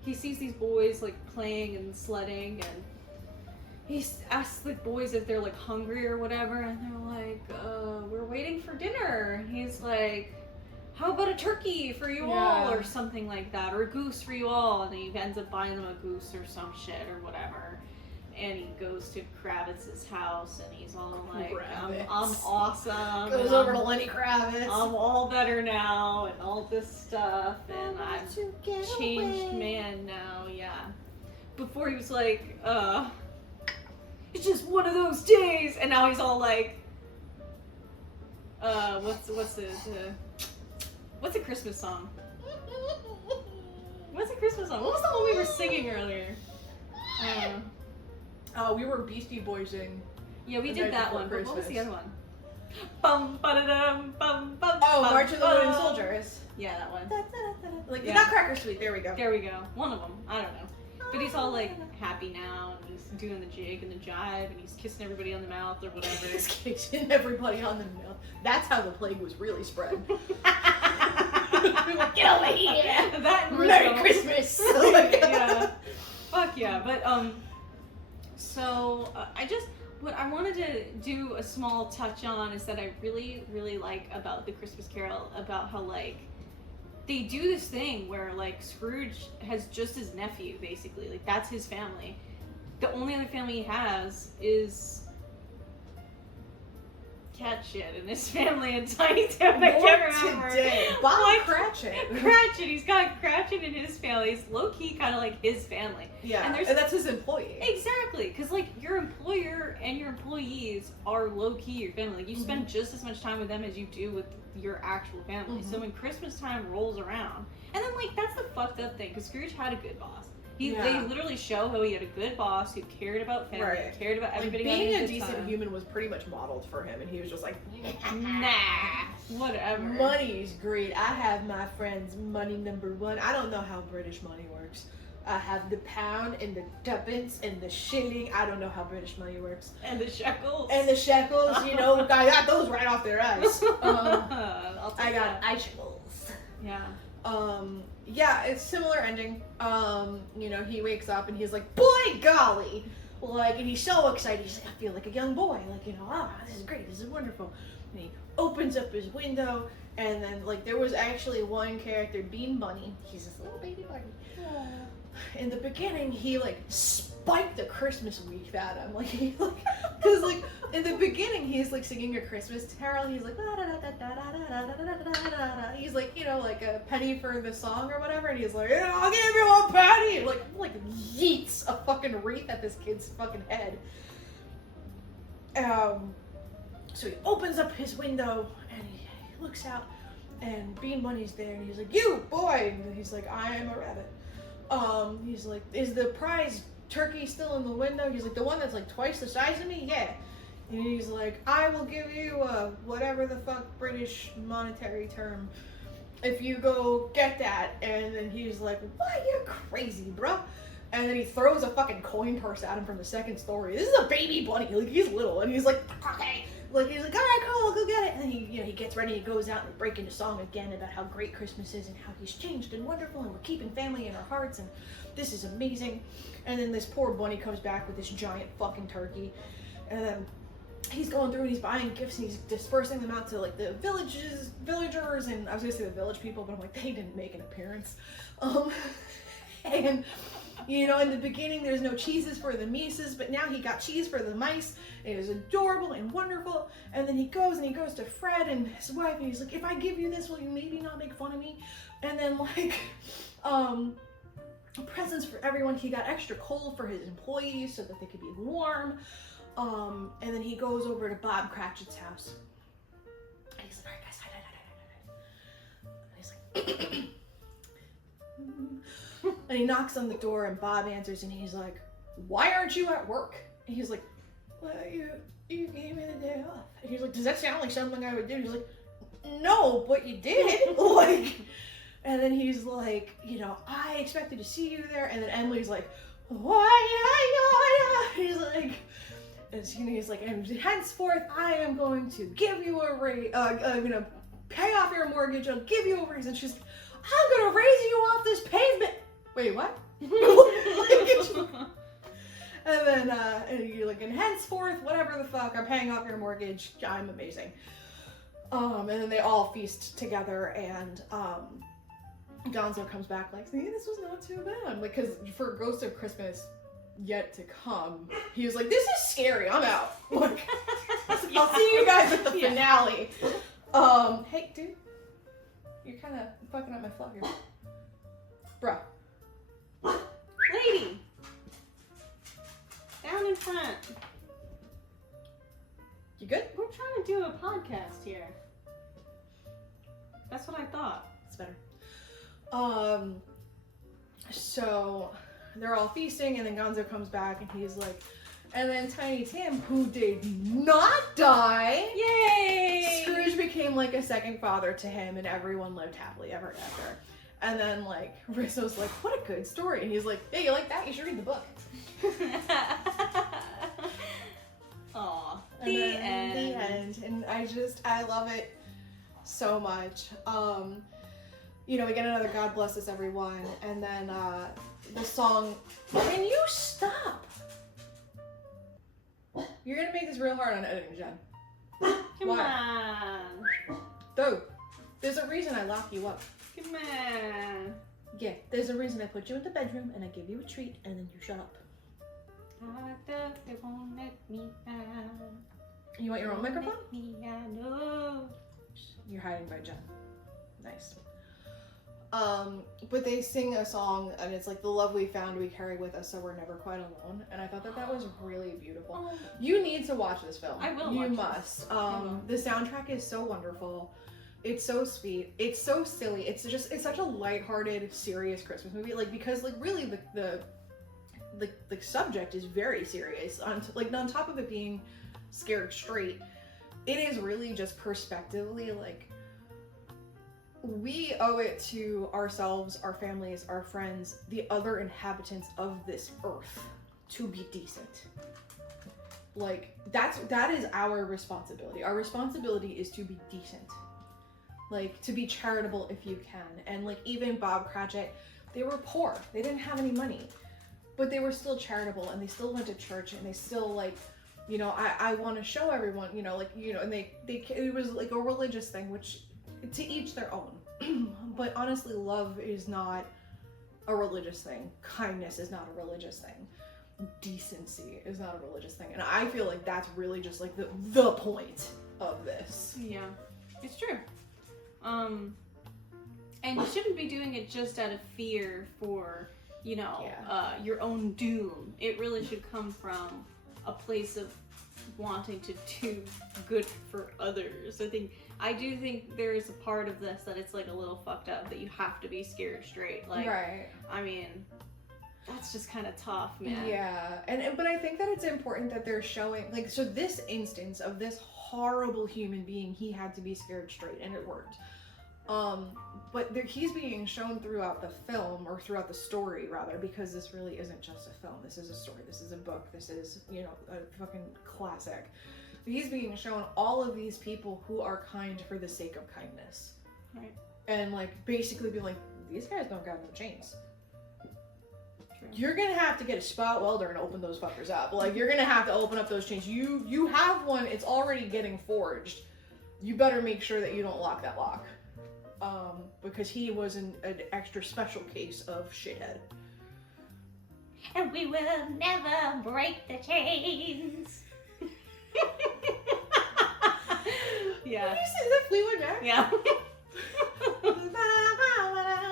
he sees these boys, like, playing and sledding, and he asks the boys if they're, like, hungry or whatever, and they're like, we're waiting for dinner. And he's like, how about a turkey for you all, or something like that, or a goose for you all, and he ends up buying them a goose or some shit or whatever. And he goes to Kravitz's house, and he's all like, I'm awesome. Goes over to Lenny Kravitz. I'm all better now, and all this stuff, and I'm a changed man now, yeah. Before he was like, it's just one of those days, and now he's all like, what's a Christmas song? What's a Christmas song? What was the one we were singing earlier? We were Beastie Boysing. Yeah, we did that one, but what was the other one? Bum, ba-da-dum, bum, bum, Oh, bum, March of the bum. Wooden Soldiers. Yeah, that one. Like, Yeah. Nutcracker Suite, there we go. There we go. One of them. I don't know. But he's all like happy now, and he's doing the jig and the jive, and he's kissing everybody on the mouth or whatever. He's kissing everybody on the mouth. That's how the plague was really spread. Get over here! That and Merry Rizzo. Christmas! Yeah. Fuck yeah. But what I wanted to do a small touch on is that I really, really like about the Christmas Carol, about how like they do this thing where like Scrooge has just his nephew, basically. Like that's his family. The only other family he has is cat shit in his family in Tiny Town. I can't remember. Today. Bob What? Cratchit. Cratchit. He's got Cratchit in his family. He's low-key kind of like his family. Yeah, And and, there's- that's his employee. Exactly, because like your employer and your employees are low-key your family. Like you spend just as much time with them as you do with your actual family. So when Christmas time rolls around, and then like that's the fucked up thing, because Scrooge had a good boss. They literally show how he had a good boss who cared about family, cared about everybody. Like, being having a good decent time. human was pretty much modeled for him, and he was just like, Nah, whatever. money's great. I have my friends money number one. I don't know how British money works. I have the pound and the tuppence and the shilling. I don't know how British money works. And the shekels. And the shekels, you know, I got those right off their eyes. I'll take I got that. icicles. Yeah. Yeah, it's similar ending. You know, he wakes up and he's like, boy golly! Like, and he's so excited. He's like, I feel like a young boy. Like, you know, this is great. This is wonderful. And he opens up his window, and then, like, there was actually one character, Bean Bunny. He's this little baby bunny. In the beginning, he, like, spiked the Christmas wreath at him. Like, he, like, because, like, in the beginning, he's, like, singing a Christmas carol. He's like, he's like, you know, like a penny for the song or whatever. And he's like, yeah, I'll give you a penny. Like yeets a fucking wreath at this kid's fucking head. So he opens up his window and he looks out, and Bean Bunny's there, and he's like, you boy. And he's like, I am a rabbit. He's like, is the prize turkey still in the window? He's like, the one that's like twice the size of me? Yeah. And he's like, I will give you whatever the fuck British monetary term if you go get that. And then he's like, what? You're crazy, bro. And then he throws a fucking coin purse at him from the second story. This is a baby bunny. Like, he's little. And he's like, okay. Like, he's like, all right, cool, I'll go get it. And then he gets ready, he goes out and break into song again about how great Christmas is and how he's changed and wonderful, and we're keeping family in our hearts, and this is amazing. And then this poor bunny comes back with this giant fucking turkey. And then he's going through and he's buying gifts and he's dispersing them out to like the villagers, and I was gonna say the village people, but I'm like, they didn't make an appearance. And you know, in the beginning there's no cheeses for the mices, but now he got cheese for the mice, and it was adorable and wonderful. And then he goes to Fred and his wife, and he's like, if I give you this, will you maybe not make fun of me? And then like presents for everyone. He got extra coal for his employees so that they could be warm. And then he goes over to Bob Cratchit's house. And he's like, all right, guys, and he's like, and he knocks on the door, and Bob answers, and he's like, why aren't you at work? And he's like, well, you gave me the day off. And he's like, does that sound like something I would do? And he's like, no, but you did. Like, and then he's like, you know, I expected to see you there. And then Emily's like, why? He's like, and he's like, and henceforth, I am going to give you a raise. I'm gonna pay off your mortgage. I'll give you a raise. And she's like, I'm gonna raise you off this pavement. Wait, what? And then, and you're like, and henceforth, whatever the fuck, I'm paying off your mortgage. I'm amazing. And then they all feast together, and Gonzo comes back like, see, this was not too bad. Like, because for Ghost of Christmas Yet to Come, he was like, this is scary, I'm out. Like, I'll see you guys at the finale. Hey, dude, you're kind of fucking up my flow here. Bruh. Lady! Down in front. You good? We're trying to do a podcast here. That's what I thought. It's better. So they're all feasting, and then Gonzo comes back, and he's like, and then Tiny Tim, who did not die, Yay! Scrooge became like a second father to him, and everyone lived happily ever after. And then like Rizzo's like, what a good story, and he's like, yeah, you like that? You should read the book. Aw. And then the end. And I love it so much. You know, we get another God Bless Us Everyone, and then the song, can you stop? You're gonna make this real hard on editing, Jen. Come Why? on. Though, there's a reason I lock you up. Come on. Yeah, there's a reason I put you in the bedroom and I give you a treat and then you shut up. They won't let me out. You want your own microphone? Let me out. No. You're hiding by Jen. Nice. But they sing a song, and it's like, the love we found we carry with us, so we're never quite alone. And I thought that was really beautiful. Oh. You need to watch this film. I will. You watch must. This. The soundtrack is so wonderful. It's so sweet. It's so silly. It's such a lighthearted, serious Christmas movie. Like, because like really the subject is very serious. On top of it being scared straight, it is really just perspectively like, we owe it to ourselves, our families, our friends, the other inhabitants of this earth to be decent. Like, that is our responsibility. Our responsibility is to be decent. Like, to be charitable if you can. And like, even Bob Cratchit, they were poor. They didn't have any money. But they were still charitable, and they still went to church, and they still like, you know, I want to show everyone, you know, like, you know, and they it was like a religious thing, which to each their own. But honestly, love is not a religious thing. Kindness is not a religious thing. Decency is not a religious thing. And I feel like that's really just like the point of this. Yeah, it's true. And you shouldn't be doing it just out of fear for, you know, your own doom. It really should come from a place of wanting to do good for others. I do think there is a part of this that it's like a little fucked up that you have to be scared straight. Like, right. I mean, that's just kind of tough, man. Yeah, but I think that it's important that they're showing, like, so this instance of this horrible human being, he had to be scared straight, and it worked. But he's being shown throughout the film, or throughout the story, rather, because this really isn't just a film. This is a story. This is a book. This is, you know, a fucking classic. He's being shown all of these people who are kind for the sake of kindness. Right. And, like, basically be like, these guys don't got no chains. True. You're gonna have to get a spot welder and open those fuckers up. Like, you're gonna have to open up those chains. You have one, it's already getting forged. You better make sure that you don't lock that lock. Because he was an extra special case of shithead. And we will never break the chains. Yeah. Is that Fleetwood Mac? Yeah.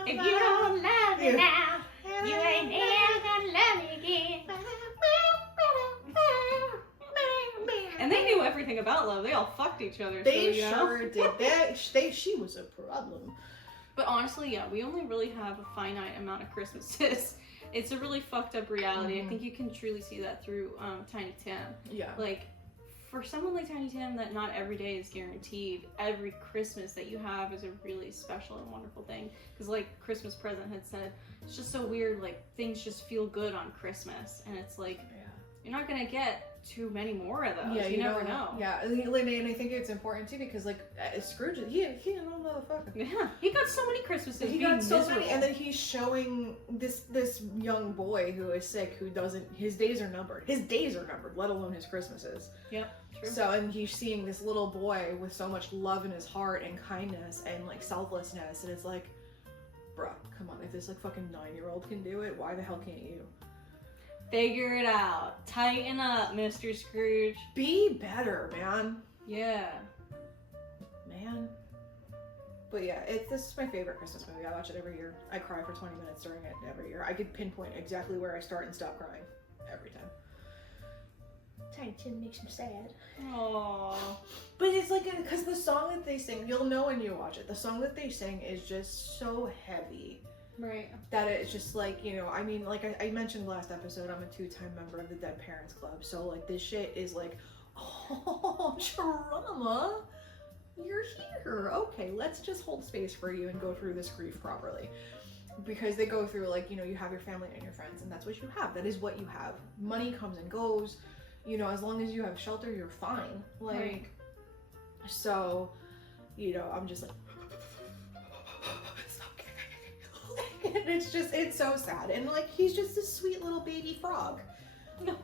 If you don't love me now, you ain't ever gonna love me again. And they knew everything about love. They all fucked each other. They so, you know? sure did. She was a problem. But honestly, yeah, we only really have a finite amount of Christmases. It's a really fucked up reality. Mm-hmm. I think you can truly see that through Tiny Tim. Yeah. Like, for someone like Tiny Tim, that not every day is guaranteed. Every Christmas that you have is a really special and wonderful thing. Because like Christmas Present had said, it's just so weird, like things just feel good on Christmas. And it's like, you're not gonna get too many more of those. Yeah, you never know. Yeah, and I think it's important too because like Scrooge, he an old motherfucker. Yeah, he got so many Christmases. He being got so miserable. many, and then he's showing this young boy who is sick, who doesn't. His days are numbered. His days are numbered, let alone his Christmases. Yep, true. So, and he's seeing this little boy with so much love in his heart and kindness and like selflessness, and it's like, bruh, come on, if this like fucking 9-year-old can do it, why the hell can't you? Figure it out. Tighten up, Mr. Scrooge. Be better, man. Yeah. Man. But yeah, this is my favorite Christmas movie. I watch it every year. I cry for 20 minutes during it every year. I could pinpoint exactly where I start and stop crying every time. Tiny Tim makes me sad. Aww. But it's like, because the song that they sing, you'll know when you watch it, the song that they sing is just so heavy. Right. That it's just like, you know, I mean, like I mentioned last episode, I'm a 2-time member of the Dead Parents Club. So like this shit is like, oh, trauma, you're here. Okay, let's just hold space for you and go through this grief properly. Because they go through like, you know, you have your family and your friends, and that's what you have. That is what you have. Money comes and goes. You know, as long as you have shelter, you're fine. Like, Right. So, you know, I'm just like, and it's so sad. And like, he's just a sweet little baby frog. Like,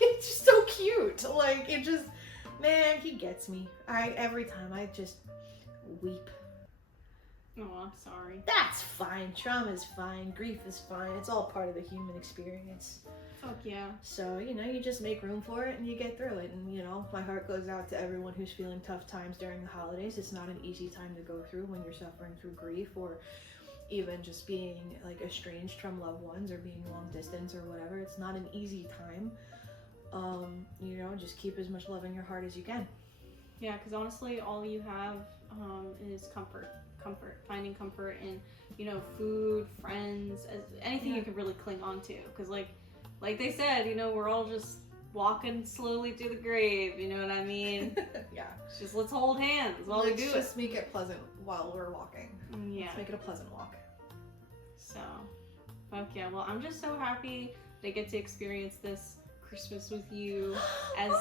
it's just so cute. Like, it just, man, he gets me. Every time I just weep. Oh, I'm sorry. That's fine. Trauma's fine. Grief is fine. It's all part of the human experience. Fuck yeah. So, you know, you just make room for it and you get through it. And, you know, my heart goes out to everyone who's feeling tough times during the holidays. It's not an easy time to go through when you're suffering through grief, or even just being like estranged from loved ones, or being long distance or whatever. It's not an easy time. You know, just keep as much love in your heart as you can. Yeah, because honestly, all you have is comfort. Finding comfort in, you know, food, friends, anything you can really cling on to. Because like they said, you know, we're all just walking slowly to the grave, you know what I mean? Yeah. It's just let's hold hands while we do Let's just make it pleasant while we're walking. Yeah. Let's make it a pleasant walk. So, fuck yeah. Well, I'm just so happy to get to experience this Christmas with you as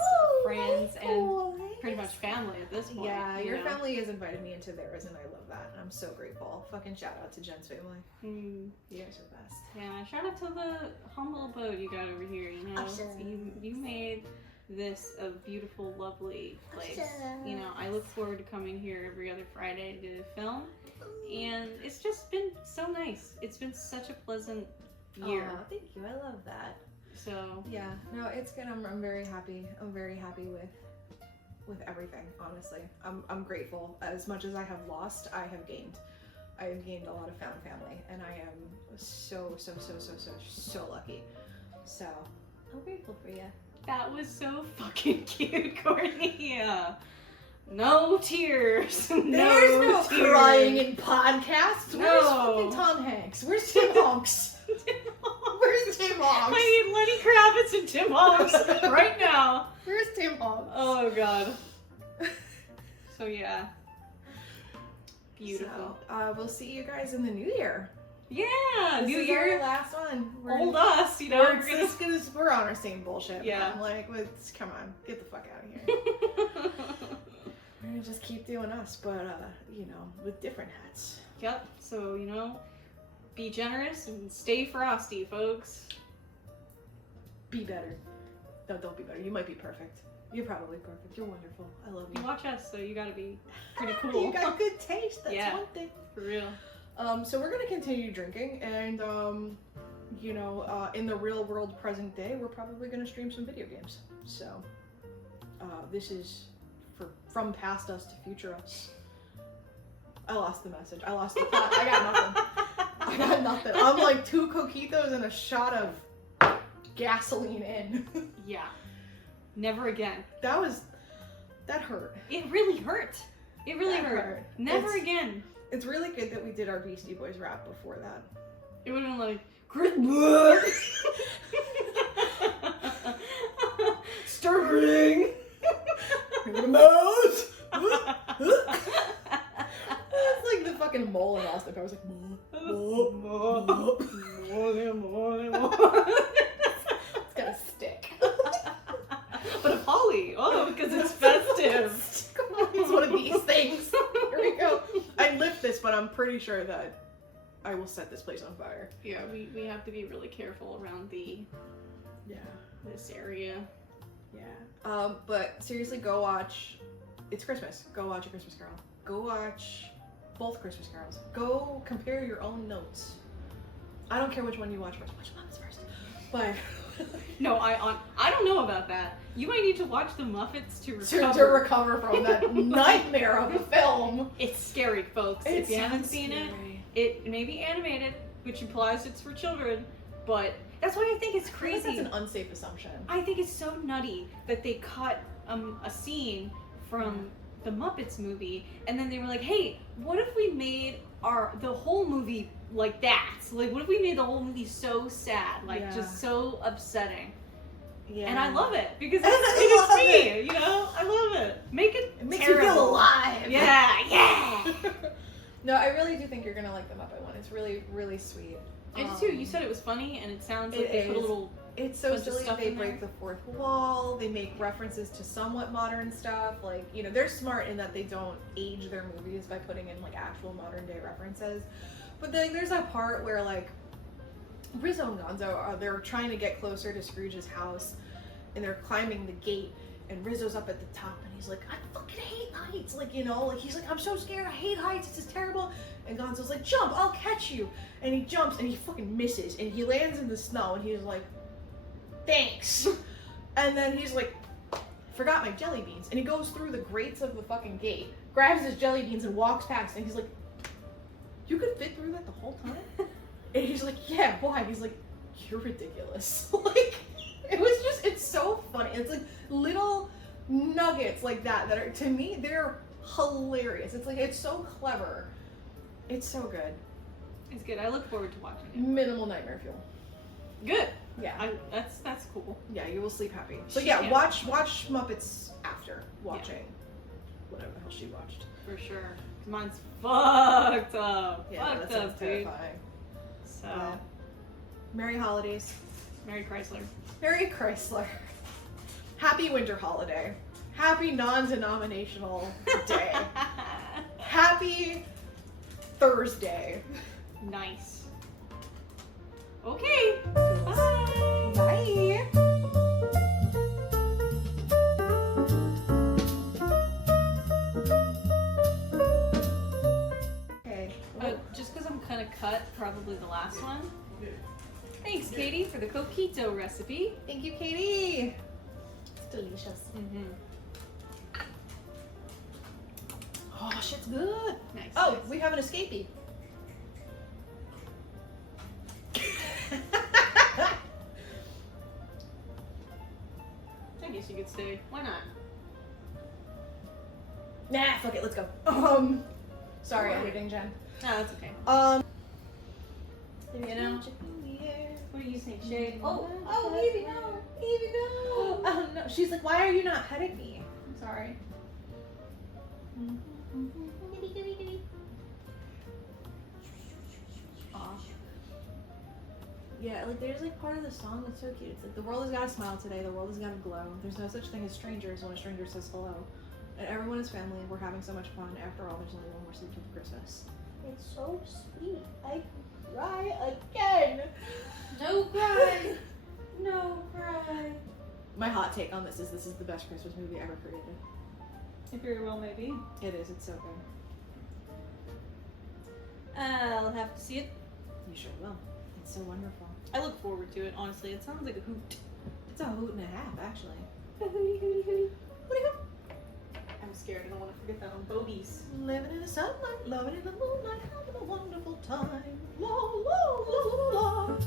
friends and pretty much family at this point. Yeah, you your know? family has invited me into theirs, and I love that. I'm so grateful. Fucking shout out to Jen's family. Mm. You guys are best. Yeah, shout out to the humble abode you got over here, you know? Awesome. You made this a beautiful, lovely place. Awesome. You know, I look forward to coming here every other Friday to film, and it's just been so nice. It's been such a pleasant year. Aw, thank you. I love that. So, Yeah, no, it's good. I'm very happy. I'm very happy with everything, honestly. I'm grateful. As much as I have lost, I have gained. I have gained a lot of found family, and I am so lucky. So, I'm grateful for you. that was so fucking cute, Courtney. No tears. There's no tears. crying in podcasts. No. Where's fucking Tom Hanks? Where's Tim Honks? Where's Tim Honks? I need Lenny Kravitz and Tim Honks right now. Where's Tim Honks? Oh god. So yeah. Beautiful. So, we'll see you guys in the new year. Yeah, This New is Year. our last one. Old us, you know. We're on our same bullshit. Yeah. Man. Like, come on, get the fuck out of here. We're gonna just keep doing us, but you know, with different hats. Yep. So you know, be generous and stay frosty, folks. Be better. No, don't be better. You might be perfect. You're probably perfect. You're wonderful. I love you. You watch us, so you gotta be pretty cool. You got good taste. That's Yeah. one thing. For real. So we're gonna continue drinking, and you know, in the real world present day, we're probably gonna stream some video games. So this is from past us to future us. I lost the message. I lost the plot. I got nothing. I'm like 2 coquitos and a shot of gasoline in. Yeah. Never again. That hurt. It really hurt. It really That hurt. hurt. Never It's- again. It's really good that we did our Beastie Boys rap before that. It would have been like Christmas. Stirring. Mouse. It's like the fucking mole in Austin Powers, like mo. It's got a stick. but I'm pretty sure that I will set this place on fire. Yeah, we have to be really careful around this area. Yeah. But seriously, go watch. It's Christmas. Go watch A Christmas Carol. Go watch both Christmas carols. Go compare your own notes. I don't care which one you watch first. Watch Muppets first. But No, I don't know about that. You might need to watch the Muppets to recover. to recover from that nightmare of a film. It's scary, folks. If you haven't seen it may be animated, which implies it's for children, but that's why I think it's I think crazy. that's an unsafe assumption. I think it's so nutty that they cut a scene from the Muppets movie, and then they were like, hey, what if we made the whole movie like that? Like, what if we made the whole movie so sad, like just so upsetting? Yeah. And I love it because it's me, you know? I love it. It makes terrible. you feel alive. Yeah. No, I really do think you're gonna like the Muppet one. It's really, really sweet. I do too. You said it was funny, and it sounds like they put a little. It's so bunch of silly. stuff They in break there. the fourth wall. They make references to somewhat modern stuff. Like, you know, they're smart in that they don't age their movies by putting in like actual modern day references. But then there's a part where like Rizzo and Gonzo they're trying to get closer to Scrooge's house, and they're climbing the gate. And Rizzo's up at the top, and he's like, I fucking hate heights. Like, you know, like he's like, I'm so scared. I hate heights. It's just terrible. And Gonzo's like, jump, I'll catch you. And he jumps, and he fucking misses, and he lands in the snow, and he's like, thanks. And then he's like, forgot my jelly beans. And he goes through the grates of the fucking gate, grabs his jelly beans, and walks past. And he's like, you could fit through that the whole time? And he's like, yeah, why? He's like, you're ridiculous. Like, it was just, it's so funny. It's like little nuggets like that are, to me, they're hilarious. It's like, it's so clever. It's so good. It's good. I look forward to watching it. Minimal nightmare fuel. Good. Yeah. That's cool. Yeah, you will sleep happy. So yeah, watch Muppets after watching whatever the hell she watched. For sure. Mine's fucked up. Yeah, Fucked that sounds up, dude. terrifying. So, Merry holidays. Merry Chrysler. Merry Chrysler. Happy winter holiday. Happy non-denominational day. Happy Thursday. Nice. Okay. Bye. Bye. Okay. Just because I'm kind of cut, probably the last one. Thanks, Katie, for the coquito recipe. Thank you, Katie. It's delicious. Mm-hmm. Oh, shit's good. Nice. Oh, we have an escapee. I guess you could stay. Why not? Nah, fuck it, let's go. Sorry, editing, Jen. No, that's okay. You know. What do you think, Shay? Oh, Evie, no. Evie, no. Oh, no. She's like, why are you not petting me? I'm sorry. Aw. Yeah, like there's like part of the song that's so cute. It's like the world has got a smile today, the world has got a glow. There's no such thing as strangers when a stranger says hello. And everyone is family, we're having so much fun. After all, there's only one more sleep till Christmas. It's so sweet. I cry again. No cry. No cry. My hot take on this is the best Christmas movie ever created. It very well may be. It is, it's so good. I'll have to see it. You sure will. It's so wonderful. I look forward to it, honestly. It sounds like a hoot. It's a hoot and a half, actually. Hooty, hooty, hooty. Hooty, hoot. I'm scared. I don't want to forget that on Bobies. Living in the sunlight, loving in the moonlight, having a wonderful time. La la la la la.